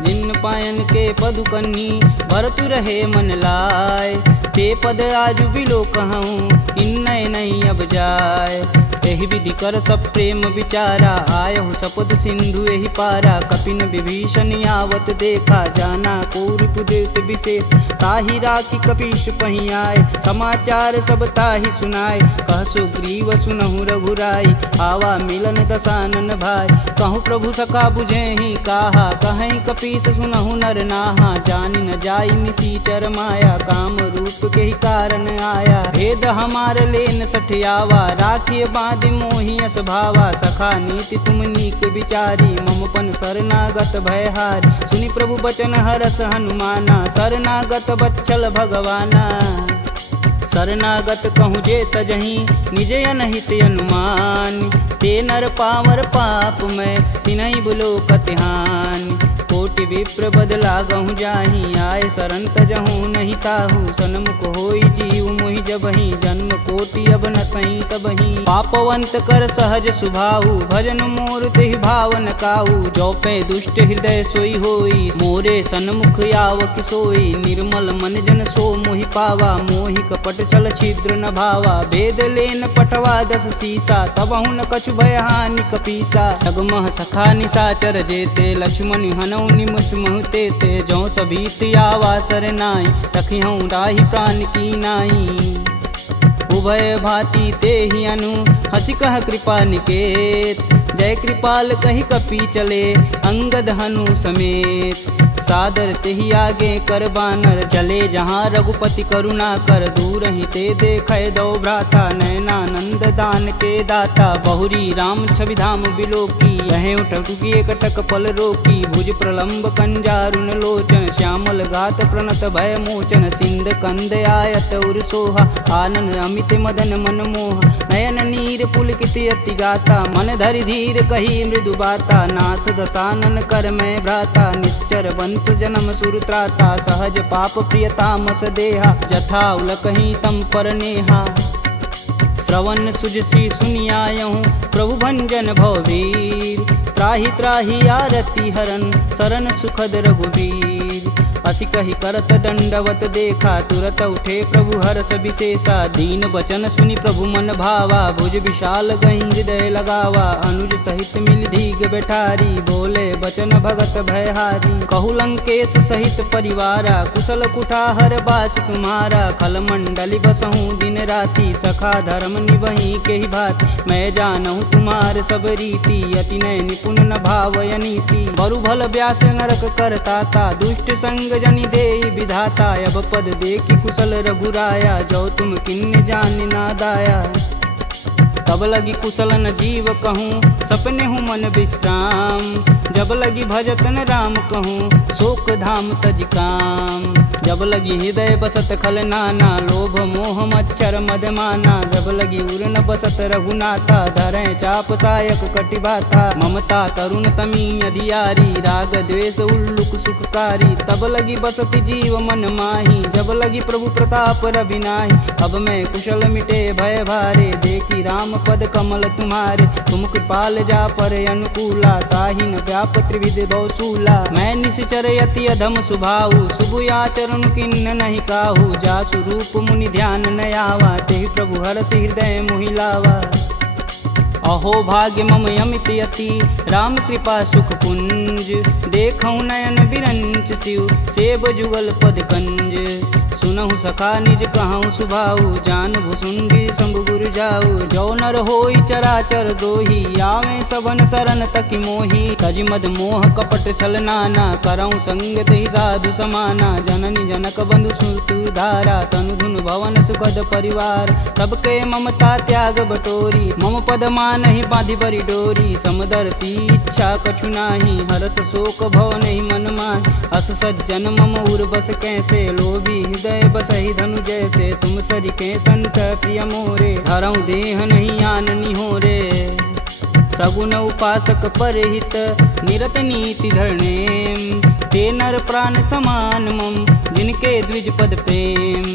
जिन पायन के पदु कन्ही भरतु रहे मन लाय ते पद आजु बिलो कहूँ इन नहीं अब जाय एहि विधि कर सब प्रेम विचारा आयहु सपद सिंधु एहि पारा कपिन विभीषण आवत देखा जाना कौरव देत विशेष ताहि राखी कपीश पही आए समाचार सब ताहि सुनाए कह सुग्रीव सुनहु रघुराई आवा मिलन दसानन भाई कहूँ प्रभु सखा बुझे ही काहा कहीं कपीस सुनहु नर नाहा जानि न जाई निसीचर माया काम रूप के ही कारण आया भेद हमार लेन सठियावा राखिए बांध मोहि अस भावा सखा नीति तुम नीक विचारी ममपन शरणागत भयहार सुनि प्रभु बचन हरस हनुमाना शरणागत बच्चल भगवाना शरणागत कहूँ जे तजही निज अनहित अनुमान ते नर पावर पाप में तिनहि बुलो कतिहान कोटि विप्र बदला गहूँ जाही आए शरण तजहूँ नहीं ताहू सन्मुख होई जीव मोहि जबहि जन्म कोटि अब न सही तबहि पापवंत कर सहज सुभाऊ भजन मोर तेहि भावन काऊ जो पे दुष्ट हृदय सोई होई मोरे सन्मुख आव किसोई निर्मल मन जन सो मोहि पावा मोहि कपट छल छिद्र न भावा भेद लेन पटवा दस सीसा तबहु न कछु भय हानि कपीसा जगमह सखा निसाचर जेते लक्ष्मण हनौ निमस महते ते जो सभीत आवा सर नाई तखिहूँ राही प्राण की नाई उभय भांति ते ही अनु हसी कह कृपा निकेत जय कृपाल कही कपी चले अंगद हनु समेत सादर तेहि आगे कर बानर चले जहाँ रघुपति करुणा कर दूर ही ते देखे दो भ्राता नयनानंद दान के दाता बहुरी राम छवि धाम बिलोकी यह उठुकी एकटक पल रोकी भुज प्रलंब कंजारुन लोचन श्यामल गात प्रणत भय मोचन सिंध कंद आयत उर सोहा आनन अमित मदन मन मोह नयन नीर पुलकित अति गाता मन धरि धीर कही मृदु बाता नाथ दसानन कर मैं भ्राता निश्चर वंश जन्म सुरत्राता सहज पाप प्रियतामस देहा जथा उलकही तम पर नेहा श्रवण सुजसी सुनियायहूँ प्रभु भंजन भववीर त्राहि त्राहि आरती हरन शरण सुखद रघुवीर असी कही करत दंडवत देखा तुरत उठे प्रभु हरस विशेषा दीन बचन सुनि प्रभु मन भावा भुज विशाल गही हृदय लगावा अनुज सहित मिल धीग बैठारी बोले बचन भगत भयहारी कहु लंकेश सहित परिवारा कुशल कुठाहर बास तुम्हारा खल मंडली बसहूँ दिन राति सखा धर्म निबही के ही भात मैं जानहूँ तुम्हार सब रीति अति नय निपुण न भावय नीति बरु भल व्यास नरक करता दुष्ट संग जनि देई विधाता अब पद देखी कुशल रघुराया जो तुम किन्न जान ना दाया तब लगी कुशल न जीव कहूँ सपने हूँ मन विश्राम जब लगी भजतन राम कहूँ शोक धाम तज काम जब लगी हृदय बसत खल नाना लोभ मोह मच्छर मदमाना जब लगी उर न बसत रघुनाथा धरे चाप सायक कटिबाथा ममता करुण तमी अधियारी राग द्वेष उल्लुक सुखकारी तब लगी बसत जीव मन माही जब लगी प्रभु प्रताप रविनाही अब मैं कुशल मिटे भय भारे देखी राम पद कमल तुम्हारे तुम कृपाल जा पर अनुकूला ताहि न व्याप त्रिविध बहुसूला मैं निश्चर यति अधम सुभाऊ शुभ आचरण किन्न नहीं काहू जा स्वरूप मुनि ध्यान न आवा तेहि प्रभु हरस हृदय मोहिलावा अहो भाग्य मम यमित यति राम कृपा सुख पुंज देखऊँ नयन बिरंच शिव सेब जुगल पद कंज सुनहु सखा निज कहूँ सुभाऊ जान भुसुंडी शंभु गुरु जाऊ जो नर होई चराचर द्रोही आवे सबन शरण तक मोही तज मद मोह कपट छल नाना करऊँ संगत ही साधु समाना जननी जनक बंधु सुत धारा तनु धुन भवन सुखद परिवार सबके ममता त्याग बटोरी मम पद मान ही बांधि बरी डोरी समदर्शी इच्छा कछु नाही हरस शोक भव नहीं मन माहि अस सज्जन मम उर बस कैसे लोभी हृदय बसहि धनु जैसे तुम सरिके संत प्रिय मोरे धरऊँ देह नहीं आननी हो रे सगुन उपासक परहित निरत नीति धरणेम ते नर प्राण समान मम जिनके द्विज पद प्रेम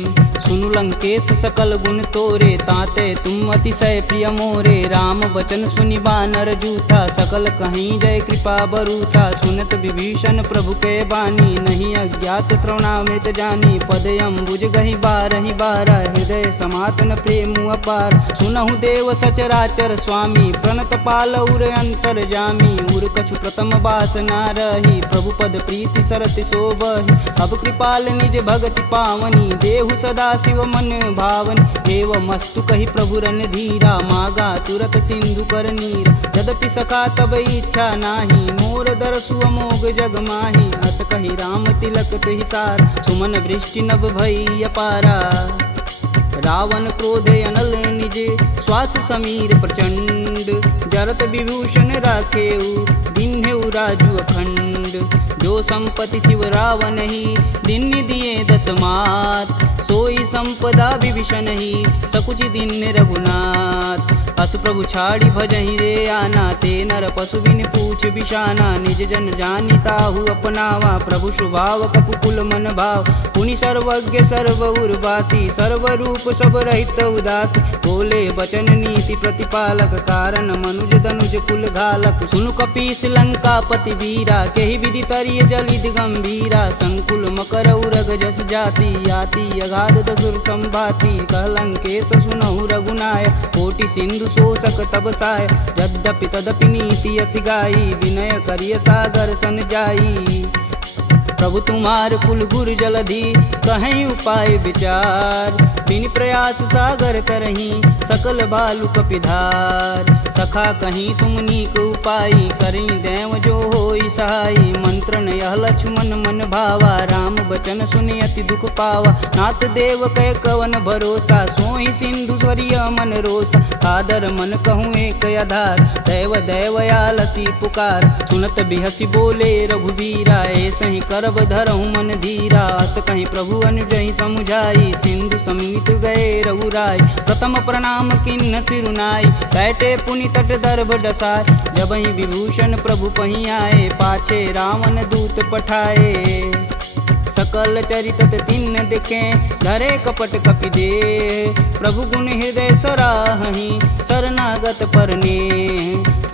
सुनु लंकेश सकल गुण तोरे ताते तुम अतिशय प्रिय मोरे राम बचन सुनि बानर जूथा सकल कहीं जय कृपा बरूथा सुनत विभीषण प्रभु के बानी नहीं अज्ञात श्रवणामृत जानी पद अम्बुज गहि बारहि बारा हृदय समातन प्रेम अपार सुनहु देव सचराचर स्वामी प्रणत पाल उर अंतर जामी उर कछु प्रथम बास ना रही प्रभु पद प्रीति सरति शोभहि अब कृपाल निज भगति पावनी देहु सदा शिव मन भावन एवं मस्तु कही प्रभु रन धीरा मागा तुरत सिंधु कर नीर यद्यपि सका तब इच्छा नाही मोर दरसु अमोघ जग माही अस कही राम तिलक हिसार सुमन वृष्टि नभ भई अपारा रावण क्रोध अनल निज श्वास समीर प्रचंड जरत विभूषण राखेऊ दिन्हेऊ राजु अखंड जो संपत्ति शिव रावण ही दिन दिए दस मात सोई संपदा विभीषण ही सकुच दिन रघुनाथ अस प्रभु छाड़ी भजहि रे आना ते नर पशु बिन पूछ बिशाना निज जन जानी ताहु अपनावा प्रभु स्वभाव कपुकुल मन भाव पुनि सर्वज्ञ सर्व उर्वासी सर्व रूप सब रहित उदासी बोले बचन नीति प्रतिपालक कारण मनुज धनुज कुल घालक सुनु कपीस लंकापति वीरा केहि विधि तरिय जलिद गंभीरा संकुल मकर उरग जस जाति याति अगाध दसुर संभाति कहलंकेश सुनहु रघुनाय कोटि सिंधु शोषक तब साय यद्यपि तदपि नीति अति गाई विनय करिय सागर सन जाई प्रभु तुम्हार कुल गुर जलधि कहीं उपाय विचार बिन प्रयास सागर तरही सकल भालु कपिधार सखा कहीं तुम नीक उपाय करी देव जो होई सहाई मंत्रन यह लक्ष्मण मन भावा राम बचन सुनि अति दुख पावा नाथ देव कै कवन भरोसा सोई सिंधु स्वरिय मन रोसा कादर मन कहूँ एक आधार दैव दैवयालसी पुकार सुनत बिहसी बोले रघुबीरा ऐसे ही करब धरहु मन धीरा अस कहीं प्रभु अनुजहि समुझाई सिंधु समीत गए रघुराय प्रथम प्रणाम किन्न सिरुनाई बैठे पुनि तट दर्भ डसाय जब ही विभूषण प्रभु पही आए पाछे रावण दूत पठाए सकल चरित तिन्न दिखे धरे कपट कपि दे प्रभु गुण हृदय सराहि शरणागत परने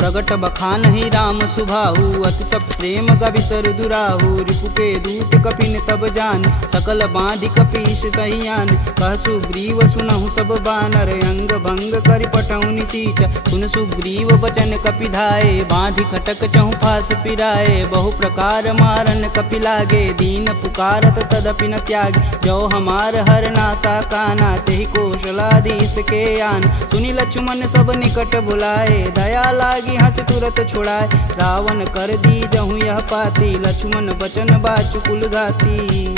प्रगट बखान ही राम सुभाहु अति सब प्रेम गविसर दुराहु रिपु के दूत कपिन तब जान सकल बांधि कपीश कहियान कह सुग्रीव सुनहु सब बानर अंग भंग करि पटौनि निसीच सुन सुग्रीव बचन कपिधाए बांधि खटक चहु फास पिराए बहु प्रकार मारन कपि लागे दीन पुकारत तदपि न त्याग जो हमार हर नासा काना तेहि कौशलाधीश के आन सुनि लक्ष्मण सब निकट बुलाए दया लागी हंस तुरत छुड़ाए रावण कर दी जहूँ यह पाती लक्ष्मण बचन बाचुकुल घाती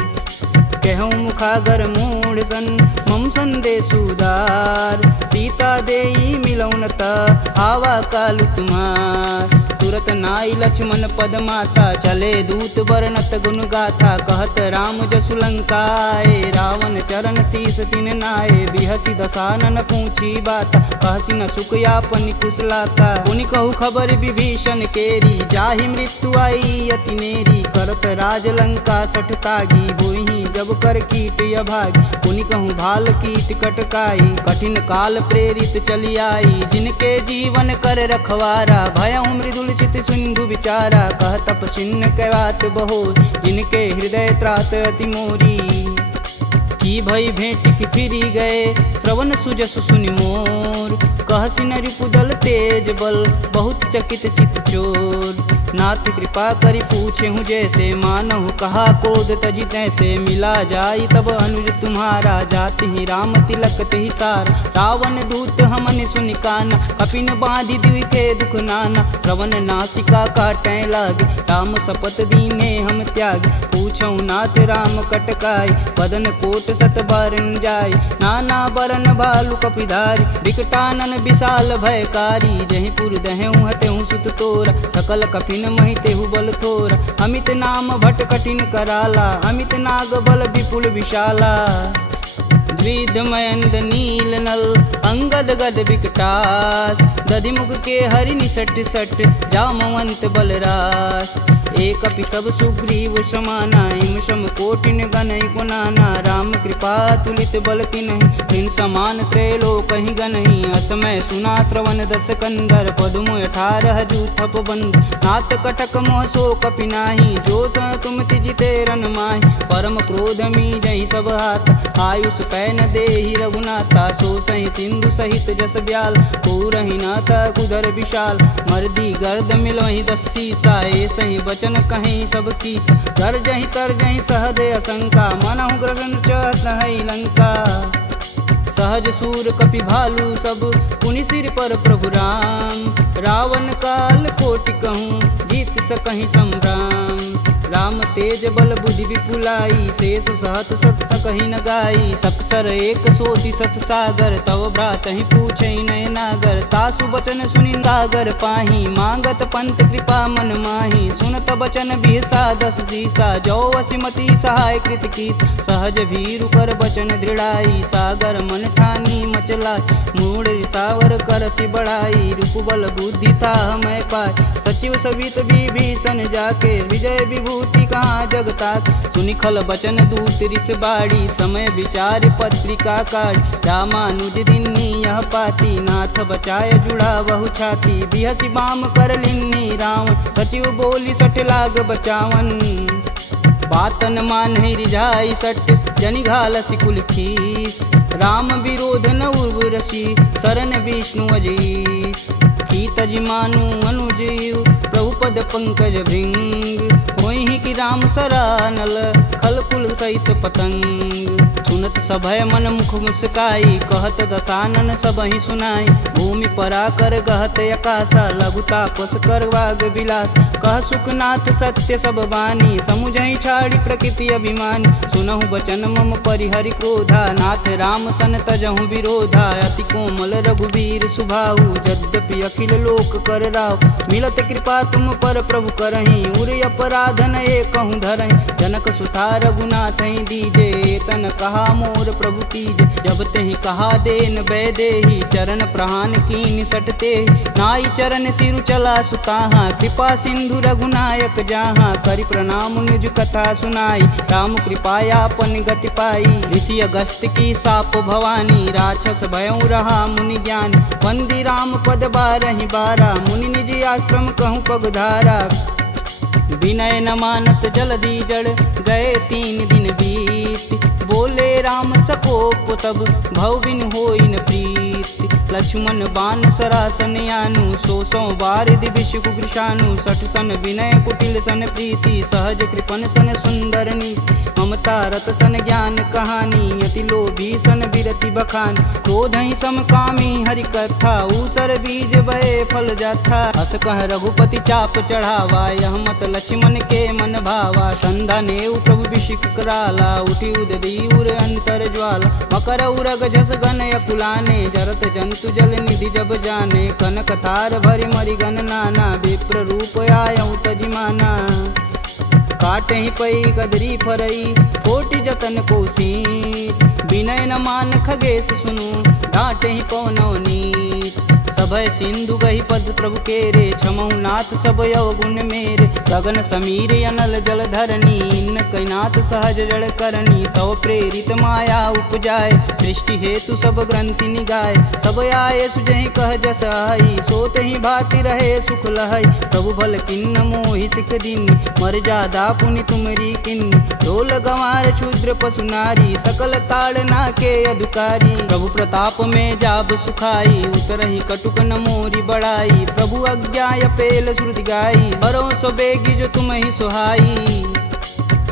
कहूँ मुखागर मूढ़ सन मम संदेशुदार सीता देई मिलौनता आवा कालु तुम्हार तुरत नाई लक्ष्मण पद माता, चले दूत वर्णत गुण गाथा। कहत राम जसु लंकाए, रावण चरण शीस तिन नाये। बिहसी दसानन पूछी बात, कहसी न सुख यापन कुशलाता। पुनि कहु खबर विभीषण केरी, जाहि मृत्यु आई अति नेरी। करत राज लंका सठ तागी, होई जब कर कीट अभागी। पुनि कहूँ भाल कीट कटकाई, कठिन काल प्रेरित चली आई। जिनके जीवन कर रखवारा, भयउ मृदुल चित सिंधु विचारा। कह तपसिन्न कहवात बहो, जिनके हृदय त्रात अति मोरी। की भई भेंट की फिरी गए, श्रवण सुजस सुनि मोर। कहसी न रिपुदल तेज बल, बहुत चकित चित चोर। नाथ कृपा करि पूछे हूँ जैसे, मानहु कहा क्रोध तजि तैसे। मिला जाई तब अनुज तुम्हारा, जाति ही राम तिलक तेहि सार। रावण दूत हमन सुनि काना, कपिन बांधि दिव्य के दुख नाना। श्रवण नासिका काटै लागे, राम शपथ दीने हम त्याग। पूछऊ नाथ राम कटकाई, बदन कोट सत बारन जाय। नाना बरन भालु कपिधारी, विकटानन विशाल भयकारी। जहि पुर दहु हतेहु सुत तोरा, सकल कपिन महि तेहु बल थोरा। अमित नाम भट कठिन कराला, अमित नाग बल विपुल विशाला। द्विध मयंद नील नल, अंगद गद विकटास। दधिमुख के हरि निसट सट, जामवंत बलरास। एक अपि सब सुग्रीव समाना, इम सम कोटिन गनहि गुनाना। राम कृपा तुलित बल तिन्हि, तिन समान त्रैलोक ही गनहि। असमय सुना श्रवण दस कंदर, पदुम 18 जूथप बंद। नाथ कटक मोह सो कपि नाही, जो स तुम तिजिते रन माहि। परम क्रोध मी जहि सब हाथ, आयुष पै न देहि रघुनाथा। सो सहि सिंधु सहित जस ब्याल, पूरहि नाथ कुधर विशाल। मर्दी गर्द मिलहि 10 सीसा, सही बचन कहीं सब कीस। गर्जहि तरजहि सहदे असंका, मनहु ग्रसन चहत है लंका। सहज सूर कपि भालू सब, पुनि सिर पर प्रभु राम। रावण काल कोटि कहूँ, जीत सकहि संग्राम। राम तेज बल बुद्धि विपुलाई, शेष सहत सत सकहि न गाई। सपसर एक सोति सत सागर, तव भ्रातहि पूछहि नय नागर। तासु बचन सुनि सागर पाही, मांगत पंत कृपा मन माही। सुनत बचन बिहसा 10 सीसा, जो वसिमति सहाय कृत कीस। सहज भीरु कर बचन दृढ़ाई, सागर मन ठानी मचला। मूढ़ रिसावर करसि बढ़ाई, रूप बल बुद्धि था मैं पाय। सचिव सवित विभीषण जाके, विजय विभूति कहाँ जगतात। सुनि खल बचन दूत रिस बाड़ी, समय विचार पत्रिका काढ़। रामानुज दिन्नी यह पाती, नाथ बचाय जुड़ा बहु छाती। बिहसी बाम कर लिन्नी रावण, सचिव बोली सठ लाग बचावन। बातन मान रिझाई सट, जनि घालसि कुल खीस। राम विरोध न उर्वरसी, शरण विष्णु अजीस। की तज मानु अनुजीव, प्रभु पद पंकज भृंग। होहि कि राम सरानल, खल कुल सहित पतंग। सुनत सभय मन मुख मुस्काई, कहत दसानन सबहि सुनाई। भूमि परा कर गहत अकासा, लघुता पस कर वाग विलास। कह सुखनाथ सत्य सब बानी, समुझहि छाड़ी प्रकृति अभिमानी। सुनहु बचन मम परिहरि क्रोधा, नाथ राम सन तजहु विरोधा। अति कोमल रघुवीर सुभाऊ, यद्यपि अखिल लोक कर राव। मिलत कृपा तुम पर प्रभु करहि, उर अपराधन एकहु धरहि। जनक सुता रघुनाथ ही दीजे, तन कहा मोर प्रभु कीजे। जब तेहि कहा देन बैदेही, चरण प्रहान कीन सटते। नाई चरण सिरु चला सुताहा, कृपा सिंधु रघुनायक जहाँ। करि प्रणाम निज कथा सुनाई, राम कृपायापन गति पाई। ऋषि अगस्त की साप भवानी, राक्षस भयउ रहा मुनि ज्ञानी। वंदी राम पद 12 बारा, मुनि निज आश्रम कहूँ पगधारा। विनय न मानत जलधि जड़, गए 3 दिन बीत। बोले राम सकोप तब, भव बिन होई न प्रीत। लक्ष्मण बान सरासन यानु, 100 बार दिविश कुकृशानु। 60 सन विनय कुटिल सन प्रीति, सहज कृपन सन सुंदर नीति। ममता रत सन ज्ञान कहानी, यति लोभी सन विरति बखान। क्रोधहि समकामी हरि कथा, ऊसर बीज बए फल जाथा। अस कह रघुपति चाप चढ़ावा, यह मत लक्ष्मण के मन भावा। संधा नेउ प्रभु बिषिक कराला, उठी उददी उर अंतर ज्वाला। मकर उरग झस गन अकुलाने, जरत जंत हेतु जल निधि जब जाने, कनक थार भरि मरिगन नाना, विप्र रूप आयऊ तजिमाना। काटे ही पई गदरी फरई, कोटि जतन कोसीट, विनय न मान खगेश सुनु, डांटे ही पवनौ नीच। सभय सिंधु गही पद प्रभु केरे, छमहु नाथ सब अवगुण मेरे। गगन समीर अनल जल धरनी, इन कैनाथ सहज जड़ करनी। तव प्रेरित माया उपजाय, सृष्टि हेतु सब ग्रंथि निगाय। सब आये सुजहि कह जस आई, सोत ही भाति रहे सुख लहई। प्रभु भल किन्न मोहि सिख दीन, मर्यादा पुनि तुमरी किन्न। ढोल गंवार शूद्र पशु नारी, सकल ताड़ना के अधिकारी। प्रभु प्रताप में जाब सुखाई, उतरहि कटुक न मोरी बड़ाई। प्रभु आज्ञा पेल श्रुति गाई, बरो सो बेगी जो तुम ही सुहाई।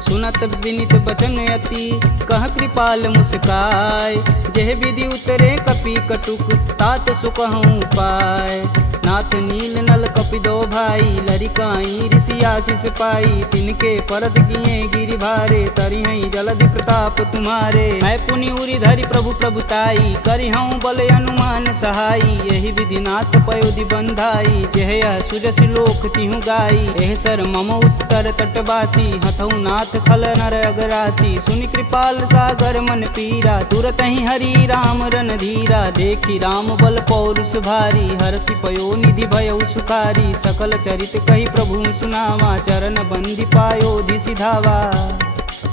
सुनत विनित बचन अति, कह कृपाल मुस्काय। जेह विधि उतरे कपि कटुक, तात सुकहूँ पाय। नाथ नील नल कपि दो भाई, लरिकाई ऋषि आशीष पाई। तिनके परस किए गिरि भारे, तरिहई जलधि प्रताप तुम्हारे। मैं पुनि उरि धरि प्रभु प्रभुताई, करिहऊँ बल अनुमान सहाई। यही विधि नाथ पयोधि बंधाई, जेह यह सुजस लोक तिहु गाई। एह सर मम उत्तर तटवासी, हथऊ नाथ खल नर अगरासी। सुनि कृपाल सागर मन पीरा, तुरत ही हरि राम रन धीरा। देखी राम बल पौरुष भारी, हरषि पयो निधि भयउ सुखारी। सकल चरित कही प्रभु सुनावा, चरण बंदी पायोधि सिधावा।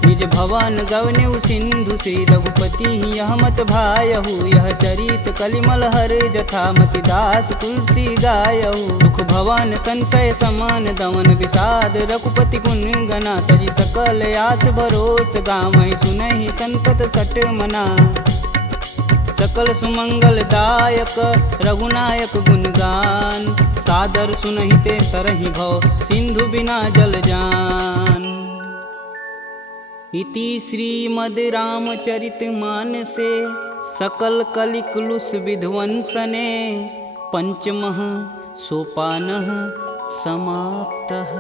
निज भवन गवनेउ सिंधु, श्री रघुपति यह मत भायहु। यह चरित कलिमल हर जथा, मति दास तुलसी गायहु। दुख भवन संशय समान, दमन विषाद रघुपति गुण गना। तजि सकल आस भरोस, गावहि सुनहि संतत सट मना। सकल सुमंगल दायक रघुनायक गुणगान, सादर सुनहि ते तरहि भव, सिंधु बिना जल जान। इति श्रीमद् रामचरित मानसे, सकल कलिकुलुष विध्वंसने। पंचमः सोपानः समाप्तः।